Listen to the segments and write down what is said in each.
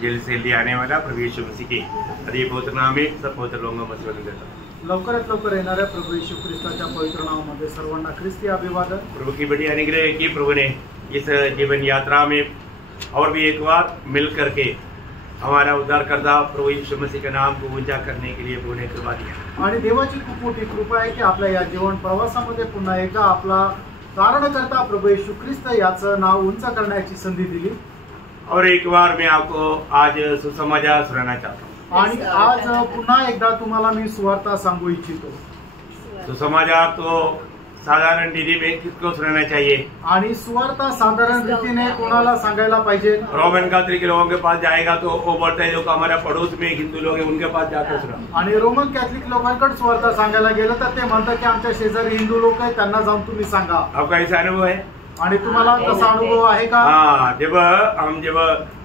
Gel से ले आने वाला प्रभु यीशु मसीह के अधिक पवित्र नाम में सब पवित्र लोगों को स्वागत करता हूं। लवकरात लवकर येणाऱ्या प्रभू येशू ख्रिस्ताच्या पवित्र नावामध्ये सर्वांना ख्रिस्ती अभिवादन। प्रभु की बड़ी अनुग्रह है कि प्रभु ने इस जीवन यात्रा में और भी एक बार मिल करके हमारा उद्धारकर्ता प्रभु यीशु मसीह के नाम को ऊंचा करने के लिए प्रभु ने कृपा दिया आणि देवाची खूप मोठी कृपा आहे की आपल्या या जीवन प्रवासामध्ये पुन्हा एकदा आपला तारणकर्ता प्रभू येशू ख्रिस्त याचं नाव उंच करण्याची संधी दिली। और एक बार मैं आपको आज सुसमाचार सुनाना चाहता हूँ आणि आज पुन्हा एकदा तुम्हाला मी सुवार्ता सांगू इच्छितो। सुसमाचार तो साधारण रीति में किसको सुनाना चाहिए आणि सुवार्ता साधारण रीतीने कोणाला सांगायला पाहिजे। रोमन कैथोलिक लोगों के पास जाएगा तो वो बोलते हैं जो हमारे पड़ोस में हिंदू लोग हैं उनके पास जाकर सुना। आणि रोमन कैथोलिक लोकांकडे सुवार्ता सांगायला गेलं तर ते म्हणतात की आमच्या शेजारी हिंदू लोक आहेत त्यांना जाऊन तुम्ही सांगा। आपका ऐसा अनुभव है? आणि तुम्हाला तसा अनुभव आहे का? हाँ, जब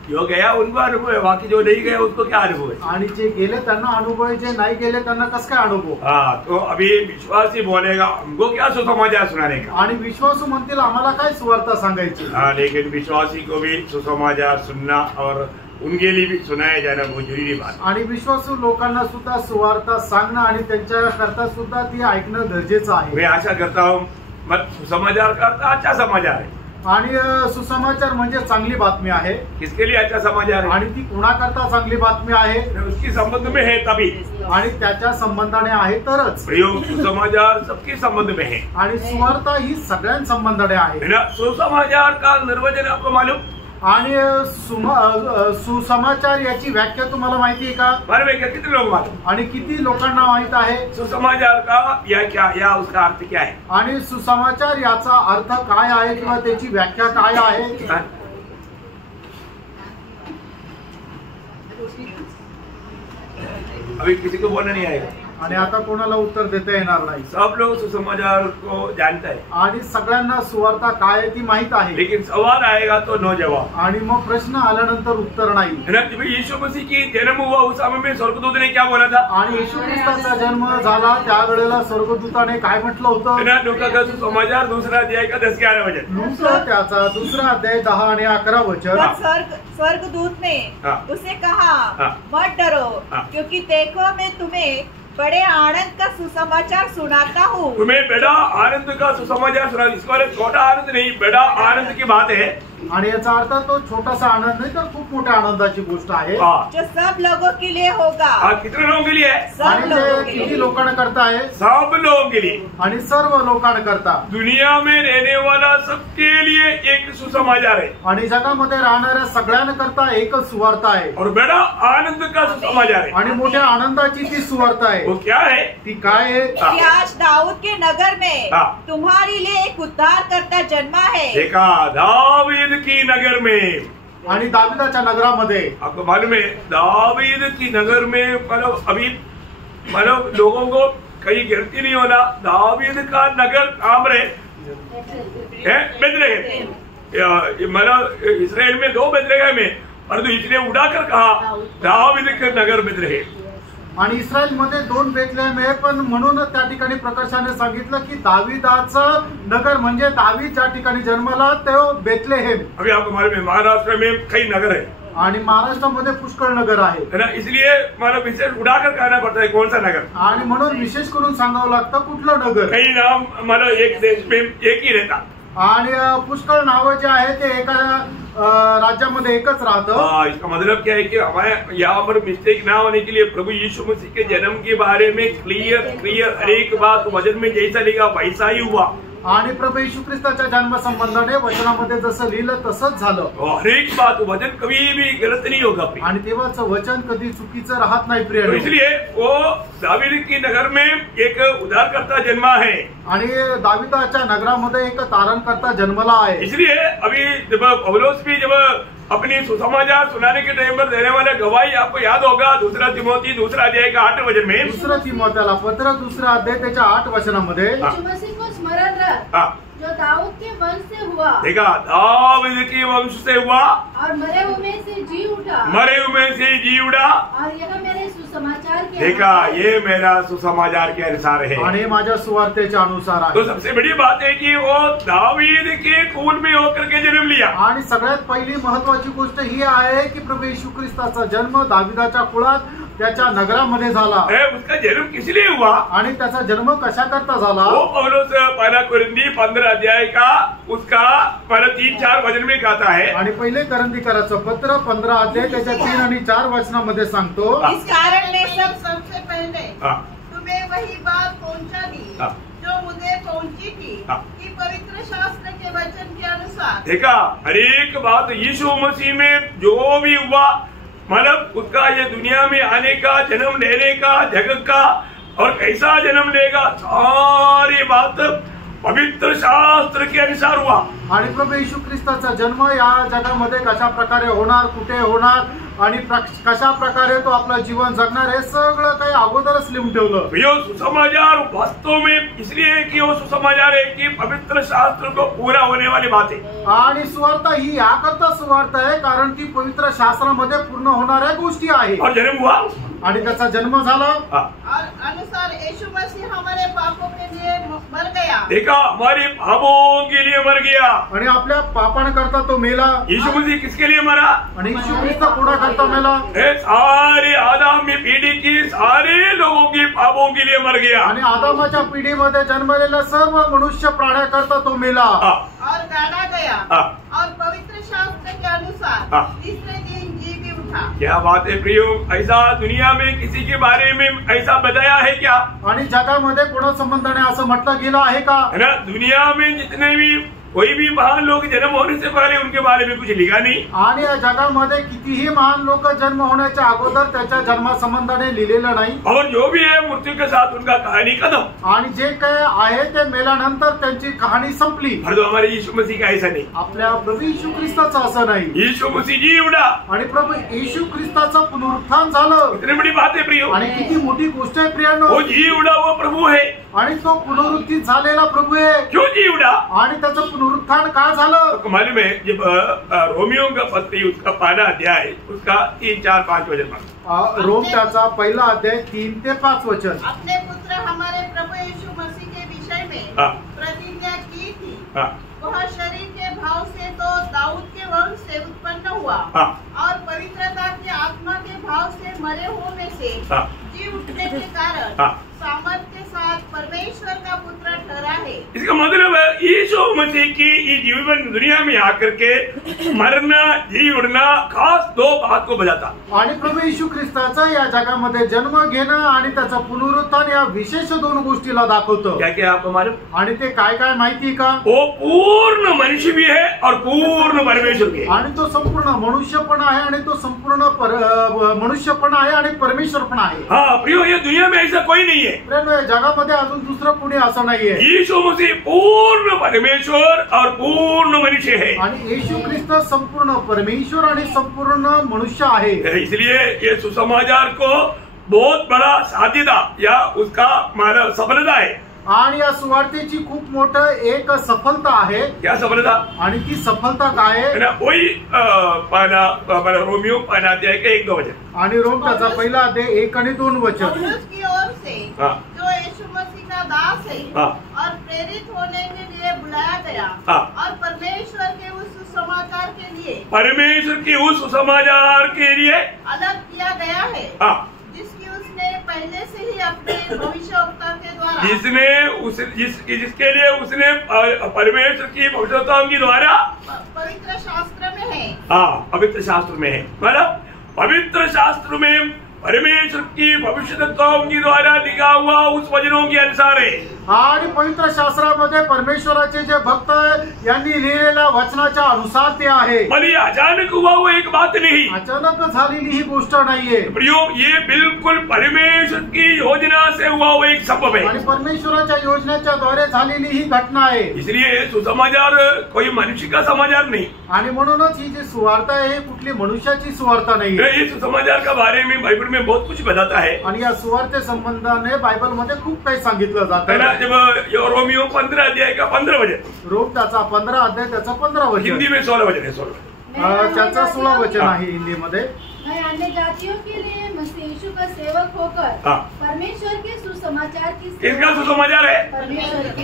जो गया उनको अनुभव है, बाकी जो नहीं गया उसको क्या अनुभव है? आणि जे गेले त्यांना अनुभव आहे, जे नाही गेले त्यांना कसं काय अनुभव? हाँ, तो अभी विश्वासी बोलेगा हमको क्या सुसमाचार सुनाने का, आणि विश्वासू म्हणतील आम्हाला काय सुवार्ता सांगायची। हाँ, लेकिन विश्वासी को भी सुसमाचार सुनना और उनके लिए भी सुनाया जाना बहुत जरूरी बात। आणि विश्वासू लोकांना सुद्धा सुवार्ता सांगणं आणि त्यांच्या करता सुद्धा ती ऐकणं गरजेचं आहे। मैं आशा करता हूँ मत सुसमाचार करता अच्छा समाचार है आणि सुसमाचार म्हणजे चांगली बातमी आहे। किसके लिए अच्छा समाचार है? आणि ती कोणाकरता चांगली बातमी आहे? उसकी संबंध में है तभी, आणि त्याच्या संबंधाने आहे तरच। सुसमाचार सबके संबंध में है आणि सुवार्ता ही सगळ्यां संबंधाने आहे। सुसमाचार का निर्वचन आपको मालूम? आणि सुसमाचार याची व्याख्या तुम्हाला माहिती आहे का? व्याख्या कितने लोग मालूम? आणि किती लोकांना माहित आहे? सुसमाचार का या उसका अर्थ क्या है? आणि सुसमाचार याचा अर्थ काय आहे किंवा त्याची व्याख्या काय आहे? अभी किसी को बोलना नहीं आएगा आणि आता कोणाला उत्तर देता येणार नाही। सब लोग सुसमाचार को जानता है आणि सगळ्यांना सुवार्ता काय आहे ती माहित आहे, लेकिन सवाल आएगा तो नो जवाब। आणि मग प्रश्न आल्यानंतर उत्तर नाही। जब यीशु मसीह की जन्म हुआ उस समय में स्वर्गदूत ने क्या बोला था? आणि येशू ख्रिस्ताचा जन्म झाला त्यावेळेला स्वर्गदूताने काय म्हटलं होतं? लूका का सुसमाचार दूसरा अध्याय का 10-11 वचन। लूका त्याचा दुसरा अध्याय 10 आणि 11 वचन। स्वर्गदूत ने उसे कहा मत डरो, क्योंकि देखो मैं तुम्हें बड़े आनंद का सुसमाचार सुनाता हूँ। तुम्हें बड़ा आनंद का सुसमाचार सुना। इसको छोटा आनंद नहीं, बड़ा आनंद की बात है। आणि याचा अर्थ तो छोटासा आनंद नाही तर खूप मोठ्या आनंदाची गोष्ट आहे, जो सब लोगों के लिए होगा। कितने लोगों के लिए? सब लोगों के लिए। किती लोकांना करता आहे? सब लोगों के लिए, आणि सर्व लोकांना करता। दुनिया में रहने वाला सबके लिए एक सुसमाचार है, आणि जगामध्ये राहणाऱ्या सगळ्यांना करता एकच सुवार्ता आहे, और बड़ा आनंद का सुसमाचार है। आणि मोठ्या आनंदाची ती सुवार्ता आहे। वो क्या है? ती काय आहे? कि आज दाऊद के नगर में तुम्हारे लिए एक उद्धारकर्ता जन्मा है। देखा, दावीद की नगर में, आणि दाविदाच्या नगरामध्ये। आपको मालूम है दावीद की नगर में मतलब लोगों को कहीं गिनती नहीं होना। दावीद का नगर कहाँ रहे? बेथलेहम। मतलब इसराइल में 2 बेथलेहम है, परंतु इसने उड़ाकर कहा दावीद के नगर बेथलेहम। आणि इस्रायल मध्ये 2 बेथलेहम आहे, पण म्हणूनच त्या ठिकाणी प्रकाशाने सांगितलं की दाविदाचं नगर म्हणजे दावीद ज्या ठिकाणी जन्मला ते बेथलेहम। अभी आपको मालूम है महाराष्ट्र में कई नगर है, आणि महाराष्ट्रामध्ये पुष्कळ नगर आहे ना, इसलिए मतलब विशेष उड़ाकर कहना पड़ता है कौन सा नगर, आणि म्हणून विशेष करून सांगावं लागतं कुठलं नगर। कई नाम मतलब एक देश में एक ही रहता, आणि पुष्कळ नाव जे आहे ते एका राज्यामध्ये एकच राहतं। इसका मतलब क्या है कि हमारे यहाँ पर मिस्टेक ना होने के लिए प्रभु यीशु मसीह के जन्म के बारे में क्लियर हर एक बात वचन में जैसा लिखा वैसा ही हुआ। आणि प्रभू येशू ख्रिस्ताच्या जन्म संबंधाने वचनामध्ये जसं लिहिलं तसंच झालं। हर एक बात वचन कभी भी गलत नहीं होगा, आणि तेव्हाचं वचन कधी चुकीचं राहत नाही प्रिय। तो इसलिए वो दावीद की नगर में एक उद्धारकर्ता जन्मा है, आणि दाविदाच्या नगरामध्ये एक तारणकर्ता जन्मला आहे। इसलिए अभी जब पौलुस भी जब अपनी सुसमाचार सुनाने के टाइम पर देने वाला गवाही आपको याद होगा, 2 तिमोथी 2 अध्याय का 8 वचन में, 2 तिमोथेला पत्र 2 अध्याय त्याच्या 8 वचनामध्ये जो दाऊद के वंश से हुआ। देखा, दाऊद के वंश से हुआ और मरे हुए से जी उठा। मरे हुए से जी उठा। और यह मेरे सुसमाचार के देखा, ये मेरा सुसमाचार के अनुसार है आणि माझ्या सुवार्तेच्या अनुसार आहे। तो सबसे बड़ी बात है कि वो दावीद के खून में होकर के जन्म लिया। आणि सगळ्यात पहिली महत्वाची गोष्ट ही आहे की प्रभू येशू ख्रिस्ताचा जन्म दाविदाच्या कुळात त्याच्या नगरामध्ये झाला। उसका जन्म किस लिए हुआ आणि त्याचा जन्म कशा करता झाला? वो पौलुस पहला कुरिन्थी 15 अध्याय का उसका 3-4 वचन में कहता है। आणि पहिले करंथीकराचं पत्र 15 अध्याय त्याच्या 3 आणि 4 वचनामध्ये सांगतो, इस कारण मैं सबसे पहले तुम्हें वही बात पहुंचा दी जो मुझे पहुंची थी कि पवित्र शास्त्र के वचन के अनुसार। देखा, हर एक बात यीशु मसीह में जो भी हुआ, मतलब उसका ये दुनिया में आने का, जन्म लेने का, जगत का और कैसा जन्म लेगा, सारी बात पवित्र शास्त्र के अनुसार हुआ। आणि प्रभू येशू ख्रिस्ताचा जन्म या जगामध्ये कशा प्रकारे होणार, कुठे होणार आणि कशा प्रकारे तो आपलं जीवन जगणार हे सगळं काही अगोदरच लिहून ठेवलं। यो सुसमाचार वास्तव में इसलिए कि वो सुसमाचार है कि पवित्र शास्त्र को पूरा होने वाली बात है। आणि सुवार्ता ही याकरता सुवार्ता आहे कारण ती पवित्र शास्त्रामध्ये पूर्ण होणाऱ्या गोष्टी आहेत। और जन्म हुआ आणि त्याचा जन्म झाला और अनुसार यीशु मसीह हमारे पापों के लिए मर गया। देखा, हमारे पापों के लिए मर गया आणि आपल्या पापांकरता तो मेला। यीशु मसीह किसके लिए मरा? आणि येशू ख्रिस्त कोणाकरता मेला? सारे आदम में पीढ़ी की सारे लोगों के पापों के लिए मर गया। आणि आदमाच्या पिढीमध्ये जन्मलेल्या सर्व मनुष्य प्राण्याकरता तो मेला और गाड़ा गया और पवित्र शास्त्र के अनुसार तीसरे दिन जी भी उठा। क्या बात है प्रियो, ऐसा दुनिया में किसी के बारे में ऐसा बताया है क्या? आणि जगामध्ये कोणा संबंधाने असं म्हटलं गेलं आहे का? है ना, दुनिया में जितने भी कोई भी महान लोग जन्म होने से पहले उनके बारे में कुछ लिखा नहीं। आणि या जगामध्ये कितीही महान लोक जन्म होण्याच्या अगोदर त्याच्या जन्मासंबंधाने लिहिलेलं नाही। और जो भी है मृत्यू के साथ उनका कहानी खत्म। आणि जे काय आहे ते मेल्यानंतर त्यांची कहाणी संपली। तो हमारे यीशु मसीह का ऐसा नहीं। आपल्या प्रभू येशू ख्रिस्ताचं असं नाही। यीशु मसीह जी उठा आणि प्रभू येशू ख्रिस्ताचं पुनरुत्थान झालं। इतनी बड़ी बात है प्रियो। आणि किती मोठी गोष्ट आहे प्रियांनो। वो जी उठा वो प्रभु है आणि तो पुनरुत्थित झालेला प्रभू आहे। क्यों जी उठा? आणि त्याचं पुनरुत्थान का झालं? तो मालूम है, जब रोमियो का पत्री उसका पहला अध्याय उसका 3-4-5 वचन रोम त्याचा पहिला अध्याय 3 ते 5 वचन। अपने पुत्र हमारे प्रभु यीशु मसीह के विषय में प्रतिज्ञा की थी। वह शरीर के भाव से तो दाऊद के वंश से उत्पन्न हुआ और पवित्रता की आत्मा के भाव से मरे हुए में से जी उठने के कारण सामर्थ के साथ परमेश्वर का पुत्र ठहरा है। इसका मतलब है यीशु मसीह की ये जीवन दुनिया में आकर के मरना, जी उठना खास 2 बात को बजाता। आणि प्रभू येशू ख्रिस्ताचा या जगामध्ये जन्म घेणं आणि त्याचा पुनरुत्थान या विशेष 2 गोष्टीला दाखवतो। क्या क्या आपको मालूम? आणि ते काय काय माहिती का? वो पूर्ण मनुष्य भी है और पूर्ण परमेश्वर भी है। आणि तो संपूर्ण मनुष्य पण आहे आणि तो संपूर्ण मनुष्य पण आहे आणि परमेश्वर पण आहे। हाँ प्रियो, ये दुनिया में ऐसा कोई नहीं है। जगामध्ये अजून दुसरं कोणी असं नाहीये। यीशु मसीह पूर्ण परमेश्वर और पूर्ण मनुष्य है। आणि येशू ख्रिस्त संपूर्ण परमेश्वर आणि संपूर्ण मनुष्य आहे। इसलिए ये सुसमाचार को बहुत बड़ा साध्यता या उसका मानव सफलता है। आणि या सुवार्तेची खूप मोठं एक सफलता आहे। क्या सफलता? आणि ती सफलता काय आहे? वही रोमियो पहला अध्याय के 1-2 वचन। आणि रोम त्याचा पहिला अध्याय 1 आणि 2 वचन। पौलुस की ओर से जो यीशु मसीह का दास है और प्रेरित होने के लिए बुलाया गया और परमेश्वर के उस सुसमाचार के लिए अलग किया गया है जिसकी उसने पहले से ही अपने भविष्यवक्ता के द्वारा जिसके लिए उसने परमेश्वर की भविष्यवक्ताओं के द्वारा पवित्र शास्त्र में है। पवित्र शास्त्र में है, मतलब पवित्र शास्त्र में परमेश्वर की भविष्यवक्ताओं के द्वारा लिखा हुआ उस वचनों के अनुसार है। आणि पवित्र शास्त्रामध्ये परमेश्वराचे जे भक्त यांनी लिहिलेल्या वचनाच्या अनुसार ते आहे। भले अचानक हुआ वो एक बात नहीं, अचानक झालेली ही गोष्ट नाहीये। प्रियो, ये बिल्कुल परमेश्वर की योजना से हुआ वो एक संभव है आणि परमेश्वराच्या योजनेच्या द्वारे झालेली ही घटना आहे। इसलिए सुसमाचार कोई मनुष्य का समाचार नहीं। आणि म्हणूनच ही जी सुवार्ता आहे कुठली मनुष्याची सुवार्ता नाही। ये सुसमाचार का बारे में बाइबल बाइबल में बहुत कुछ बताता है आणि या सुवार्ते संबंधाने बायबल मध्ये खूप काही सांगितलं है जातं. ना. जब रोमियो 15 अध्याय का 15 वचन, रोम त्याचा 15 अध्याय त्याचा 15 वचन, हिंदी में 16 वचन है. 16 त्याचा 16 वचन आहे हिंदीमध्ये. मैं अन्य जातियों के लिए मसीह यीशु का सेवक होकर परमेश्वर के सुसमाचार की किसका सुसमाचार है?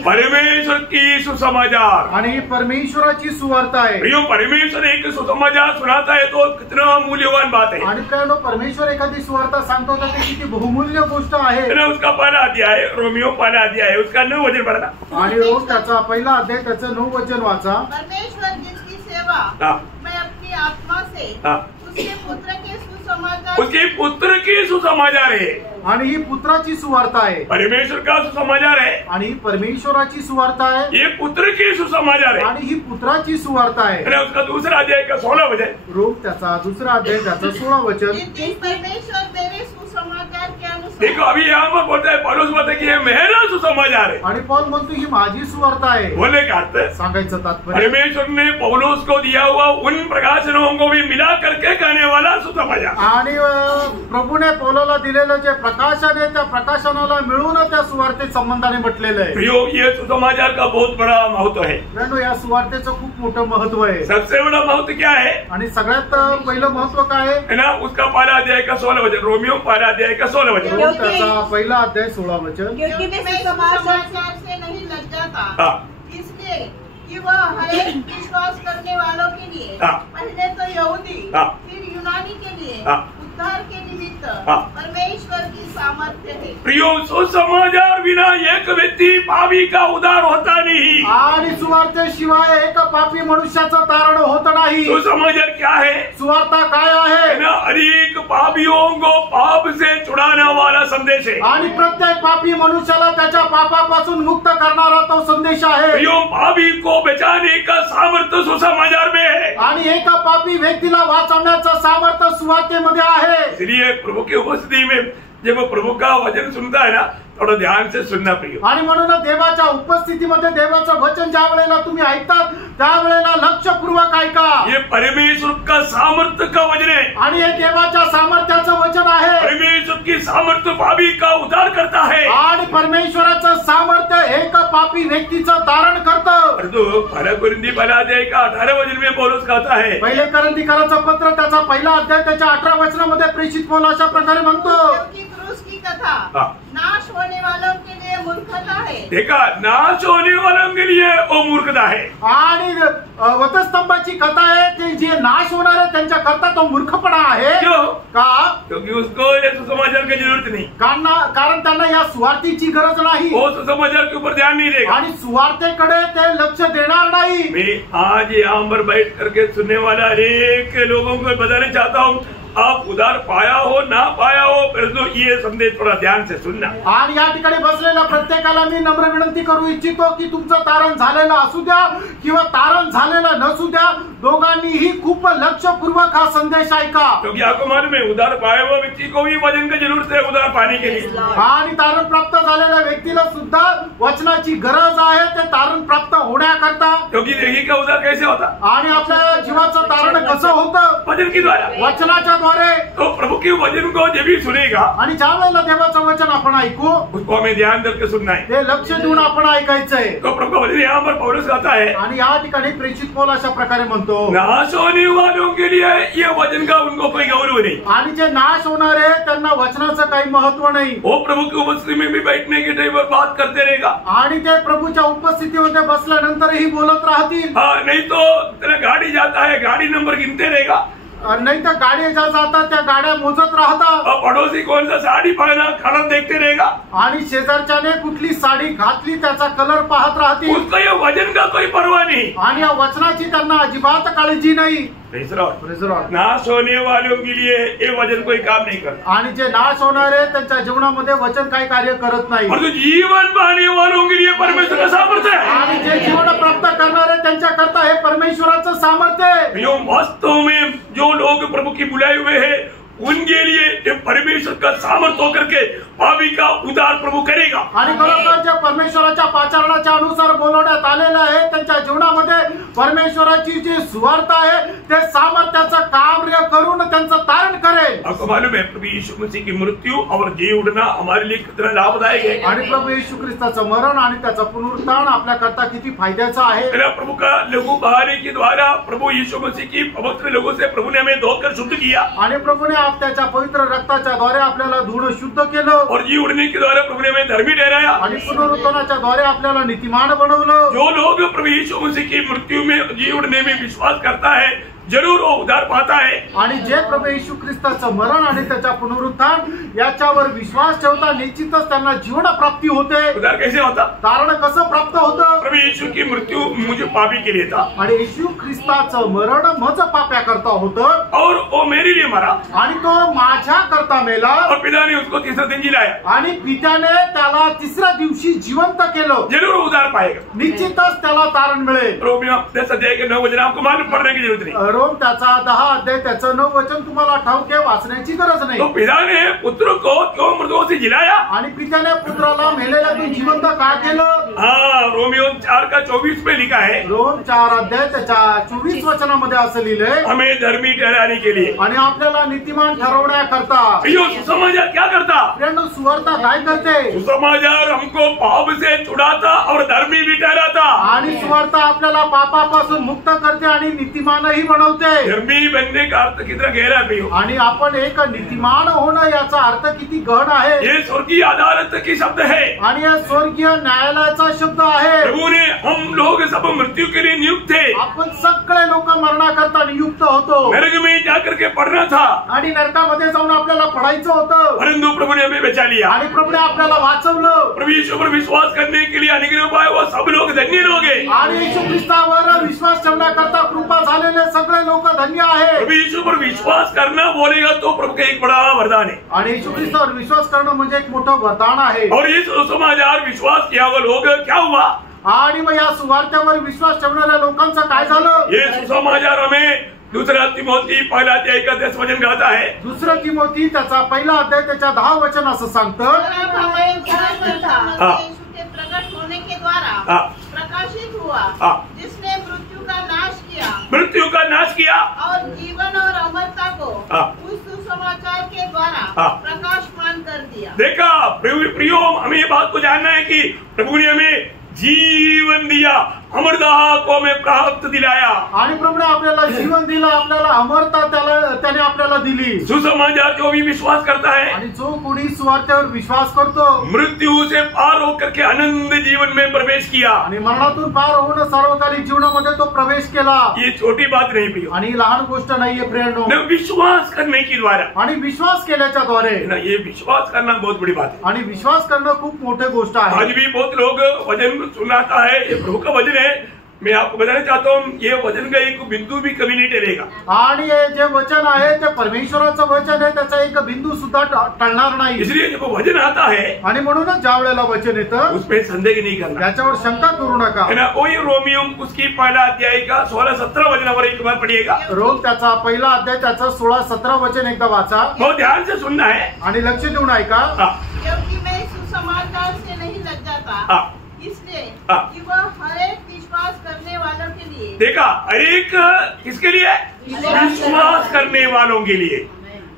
परमेश्वर की सुसमाचार. आणि ही परमेश्वराची सुवार्ता आहे. प्रियो, परमेश्वर एक सुसमाचार सुनाता है तो कितना मूल्यवान बात है. आणि त्यानो परमेश्वर एखादी सुवार्ता सांगतो तर ती किती बहुमूल्य गोष्ट आहे. उसका पहला अध्याय, रोमियो पहला अध्याय है, उसका 9 वचन पढ़ना. आणि रोम त्याचा पहिला अध्याय त्याचं 9 वचन वाचा. परमेश्वर जिसकी सेवा मैं अपनी आत्मा से उसके पुत्र की सुसमाचार है. आणि ही पुत्राची सुवार्ता आहे. परमेश्वर का सुसमाचार है आणि ही परमेश्वराची सुवार्ता आहे. ये पुत्र की सुसमाचार है. आणि ही पुत्राची सुवार्ता आहे. आणि उसका दूसरा अध्याय का 16 वचन. रोम त्याचा दुसरा अध्याय त्याचा 16 वचन. परमेश्वर मेरे सुसमाचार के अनुसार. देखो, अभी यहाँ पर बोलता है, पौलुस बोलता है कि ये मेरा सुसमाचार है. आणि पौल म्हणतो ही माझी सुवार्ता आहे. बोले का अर्थ सांगायचं तात्पर्य, परमेश्वर ने पौलुस को दिया हुआ उन प्रकाशनों को भी मिला करके कहने वाला सुसमाचार. आणि प्रभूने पौलाला दिलेलं जे प्रकाशन आहे त्या प्रकाशनाला मिळून त्या सुवार्ते संबंधाने म्हटलेलं आहे. प्रियो, ये सुसमाचार का बहुत बड़ा महत्व है. या सुवार्तेचं खूप मोठं महत्व आहे. सबसे बड़ा महत्व क्या है? आणि सगळ्यात पहिलं महत्व काय है ना. उसका पहला अध्याय का 16 वचन, रोमियो पहला अध्याय का 16 वचन. त्याचा पहिला अध्याय 16 वचन. क्योंकि मैं सुसमाचार से नहीं लज्जाता, इसलिए कि वह हर एक विश्वास करने वालों के लिए, पहले तो यहूदी फिर यूनानी के लिए उद्धार के निमित्त परमेश्वर की सामर्थ्य है. प्रियो, सुसमाचार बिना एक व्यक्ति पापी का उद्धार होता नहीं. आणि सुवार्तेशिवाय एक पापी मनुष्याचं तारण होत नाही. सुसमाचार क्या है? सुवार्ता काय आहे? अनेक पापियों को पाप से छुड़ाने वाला संदेश है. आणि प्रत्येक पापी मनुष्याला त्याच्या पापापासून मुक्त करणारा तो संदेश आहे. प्रियो, पापी को बचाने का सामर्थ्य सुसमाचार में है. आणि एका पापी व्यक्तीला वाचवण्याचं सामर्थ्य सुवार्तेमध्ये आहे. इसलिए प्रभु की उपस्थिति में जब प्रभु का वचन सुनता है ना, थोड़ा ध्यान से सुनना प्रिय. आणि म्हणून देवाच्या उपस्थितीमध्ये देवाचं वचन ज्या वेळेला तुम्ही ऐकतात त्यावेळेला लक्षपूर्वक ऐका. ये परमेश्वर का सामर्थ्य का वचन है. आणि हे देवाच्या सामर्थ्याचं वचन आहे. परमेश्वर की सामर्थ्य पापी का उद्धार करता है. आणि परमेश्वराचं सामर्थ्य एक पापी व्यक्तीचं तारण करतं. परंतु पहला कोरिंथी पहला अध्याय का 18 वचन में पौलुस कहता है, पहिले कोरिंथीकरांचं पत्र त्याचा पहिला अध्याय त्याच्या 18 वचनामध्ये प्रेषित पौल अशा प्रकारे म्हणतो, क्रूस की कथा नाश होने वालों के लिए मूर्खता है. देखा, नाश होने वालों के लिए वो मूर्खता है. आणि वधस्तंभाची कथा आहे की जे नाश होणार आहे त्यांच्या करता तो मूर्खपणा आहे. क्यों? का? क्योंकि उसको ये सुसमाचार की जरूरत नहीं. कारण त्यांना या सुवार्तेची गरज नाही. वो सुसमाचार के ऊपर ध्यान नहीं देगा. आणि सुवार्तेकडे ते लक्ष देणार नाही. मैं आज यहाँ पर बैठ करके सुनने वाला अनेक लोगों को बताना चाहता हूँ, आप उधार पाया हो ना पाया हो, परंतु ये संदेश थोड़ा ध्यान से सुनना. आणि या ठिकाणी बसलेल्या प्रत्येकाला मी नम्र विनंती करू इच्छितो की तुमचं तारण झालेलं असू द्या किंवा तारण झालेलं नसू द्या, दोघांनीही खूप लक्षपूर्वक हा संदेश ऐका. क्योंकि आपको मालूम है, उधार पाया हुआ व्यक्ति को भी वचन की जरूरत है उधार पाने के लिए. आणि तारण प्राप्त झालेल्या व्यक्तीला सुद्धा वचनाची गरज आहे ते तारण प्राप्त होण्याकरता. क्योंकि देखिए का उधार कैसे होता. आणि आपल्या जीवाचं तारण कसं होतं? वचन के द्वारा, वचनाच्या द्वारे. तो प्रभु के वचन को जब भी सुनेगा, आणि ज्या वेळेला देवाचं वचन आपण ऐकू उसको हमें ध्यान देकर सुनना है. ते लक्ष देऊन आपण ऐकायचंय. तो प्रभु का वचन यहाँ पर पौलुस कहता है, आणि या ठिकाणी प्रेषित पौल अशा प्रकारे म्हणतो, नाश होने वालों के लिए ये वचन का उनको कोई गौरव नहीं. आणि जे नाश होणार आहे त्यांना वचनाचं काही महत्व नाही. वो प्रभु की उपस्थिति में भी बैठने के टाइम पर बात करते रहेगा. आणि ते प्रभूच्या उपस्थितीमध्ये बसल्यानंतरही बोलत राहतील. नहीं तो तेरा गाड़ी जाता है, गाड़ी नंबर गिनते रहेगा. नाही तर गाड्या ज्या जातात त्या गाड्या मोजत राहतात. पड़ोसी कौन सा साड़ी पहना खड़ा देखते रहेगा. आणि शेजारच्याने कुठली साडी घातली त्याचा कलर पाहत राहतील. उसका ये वचन का कोई परवाह नहीं. आणि या वचनाची त्यांना अजिबात काळजी नाही. नाश होने वालों के लिए ये वचन कोई काम नहीं करता. आणि जे नाश होणार आहे त्यांच्या जीवनामध्ये वचन काही कार्य करत नाही. और जीवन पाने वालों के लिए परमेश्वर का सामर्थ्य है. आणि जे जीवन प्राप्त करणार आहे त्यांच्या करता हे परमेश्वराचं सामर्थ्य आहे. यो वास्तव में जो लोग प्रभु की बुलाए हुए हैं उनके लिए परमेश्वर का सामर्थ्य होकर के पापी का उद्धार प्रभु करेगा. आणि खरोखर जे परमेश्वराच्या पाचारणाच्या अनुसार बोलवण्यात आलेलं आहे त्यांच्या जीवनामध्ये परमेश्वराची जी सुवार्ता आहे ते सामर्थ्याचं कार्य करून त्यांचं तारण करेल. आपको मालूम है प्रभु यीशु मसीह की मृत्यु और जी उठना हमारे लिए कितना लाभदायक है। आणि प्रभु येशू ख्रिस्ताचं मरण आणि त्याचा पुनरुत्थान आपल्या करता किती फायद्याचं आहे। तेरा प्रभु का लहू बहाने के द्वारा प्रभु यीशु मसीह की पवित्र लहू से प्रभु ने हमें धोकर शुद्ध किया आणि प्रभुने आप त्याच्या पवित्र रक्ताच्या द्वारे आपल्याला धुणं शुद्ध केलं और जी उठने के द्वारा प्रभु ने हमें धर्मी ठहराया आणि पुनरुत्थानाच्या द्वारे आपल्याला नीतिमान बनवलं। जो लोग प्रभु यीशु मसीह की मृत्यु में जी उठने में विश्वास करता है जरूर वो उद्धार पाता है। आणि जे प्रभु येशू ख्रिस्ताचं मरण आणि त्याच्या पुनरुत्थान याच्यावर विश्वास ठेवता निश्चितच त्यांना जीवन प्राप्ती होते। उद्धार कैसे होता? तारण कसं प्राप्त होतं? प्रभु यीशु की मृत्यु मुझे पापी के लिए था आणि येशू ख्रिस्ताचं मरण मज पाप्या करता होतं और वो मेरे लिए मरा आणि तो माझ्या करता मेला और पिता ने उसको तीसरे दिन जिलाया आणि पित्याने त्याला तिसऱ्या दिवशी जिवंत केलं। जरूर उद्धार पाएगा, निश्चितच त्याला तारण मिळेल। रोमियो 10:9 वचन आपको मालूम पड़ने की जरूरत नहीं। रोम त्याचा 10 अध्याय त्याचं 9 वचन तुम्हाला ठाऊक आहे, वाचण्याची गरज नाही। तो पिता ने पुत्र को क्यों मृतों से जिलाया? आणि पित्याने पुत्राला मेलेल्यातून जिवंत का केलं? हाँ, रोमियो 4:24 में लिखा है, रोम 4 अध्याय त्याच्या 24 वचनामध्ये असं लिहिलंय, हमें धर्मी ठहराने के लिए। आणि आपल्याला नीतिमान ठरवण्याकरता। प्रियो, सुसमाचार क्या करता? प्रियांनो, सुवार्ता काय करते? सुसमाचार हमको पाप से छुड़ाता और धर्मी भी ठहराता। आणि सुवार्ता आपल्याला पापापासून मुक्त करते आणि नीतिमानही बनवते। धर्मी बनने का अर्थ कितना गहरा है प्रियो। आणि आपण एक नीतिमान होणं याचा अर्थ किती गहन आहे। ये स्वर्गीय अदालत की शब्द है आणि या स्वर्गीय न्यायालयाचा शब्द आहे। प्रभु ने हम लोग सब मृत्यु के लिए नियुक्त थे। आपण सगळे लोक मरणाकरता नियुक्त होतो। नरक में जाकर के पढ़ना था आणि नरकामध्ये जाऊन आपल्याला पडायचं होतं, परंतु प्रभु ने हमें बचा लिया। आणि प्रभुने आपल्याला वाचवलं। प्रभु यीशु पर विश्वास करने के लिए अनुग्रह पाए वो सब लोग धन्य लोग हैं। आणि येशू ख्रिस्तावर विश्वास ठेवण्याकरता कृपा झालेले सगळे लोक धन्य आहे। प्रभु यीशु पर विश्वास करना बोलेगा तो प्रभु का एक बड़ा वरदान है। आणि येशू ख्रिस्तावर विश्वास करणं म्हणजे एक मोठं वरदान आहे। और इस सुसमाचार विश्वास किया हुआ लोग क्या हुआ? आणि मग या सुवार्त्यावर विश्वास ठेवणाऱ्या लोकांचं काय झालं? ये सुसमाचार हमें 2 तिमोथी 1:10 वचन कहता है। 2 तिमोथी त्याचा 1 अध्याय त्याच्या 10 वचन असं सांगतं, प्रकट होने के द्वारा प्रकाशित हुआ, जिसने मृत्यु का नाश किया और जीवन और अमरता को उस सुसमाचार के द्वारा प्रकाशमान कर दिया। देखा प्रियो, हमें ये बात को जानना है कि प्रभु ने हमें जीवन दिया, अमरता को हमें प्राप्त दिलाया। आणि प्रभुने आपल्याला जीवन दिलं, आपल्याला अमरता त्याने आपल्याला दिली। सुसमाचार जो भी विश्वास करता है आणि जो कोणी सुवार्त्यावर विश्वास करतो, मृत्यू से पार होकर के आनंद जीवन में प्रवेश किया। आणि मरणातून पार होऊन सार्वकालिक जीवनामध्ये तो प्रवेश केला। ये छोटी बात नहीं प्रियो, आणि लहान गोष्ट नाहीये प्रियांनो। न विश्वास करने के द्वारा, आणि विश्वास केल्याच्या द्वारे, ये विश्वास करना बहुत बड़ी बात है। आणि विश्वास करणं खूप मोठी गोष्ट आहे। आज भी बहुत लोग वचन सुनाता है, ये प्रभु का वचन है। मैं आपको बताना चाहता हूँ, ये वचन का एक बिंदु भी कभी नहीं टलेगा। आणि हे जे वचन आहे ते परमेश्वराचं वचन आहे, त्याचा एक बिंदू सुद्धा टळणार नाही। इसलिए जब वचन आता है, आणि म्हणूनच ज्या वेळेला वचन येतं उसमें संदेह नहीं करना, त्याच्यावर शंका करू नका। है ना। वही रोमियो उसकी 1 अध्याय का 16-17 वचनावर एक बार पढ़िएगा। रोम त्याचा 1 अध्याय त्याचा 16-17 वचन एकदा वाचा, बहुत ध्यान से सुनना है आणि लक्ष देऊन ऐका। क्योंकि मैं सुसमाचार से नहीं लज्जाता, इसलिए कि वह हर एक विश्वास करने वालों के लिए। देखा, हर एक किसके लिए? विश्वास करने वालों के लिए।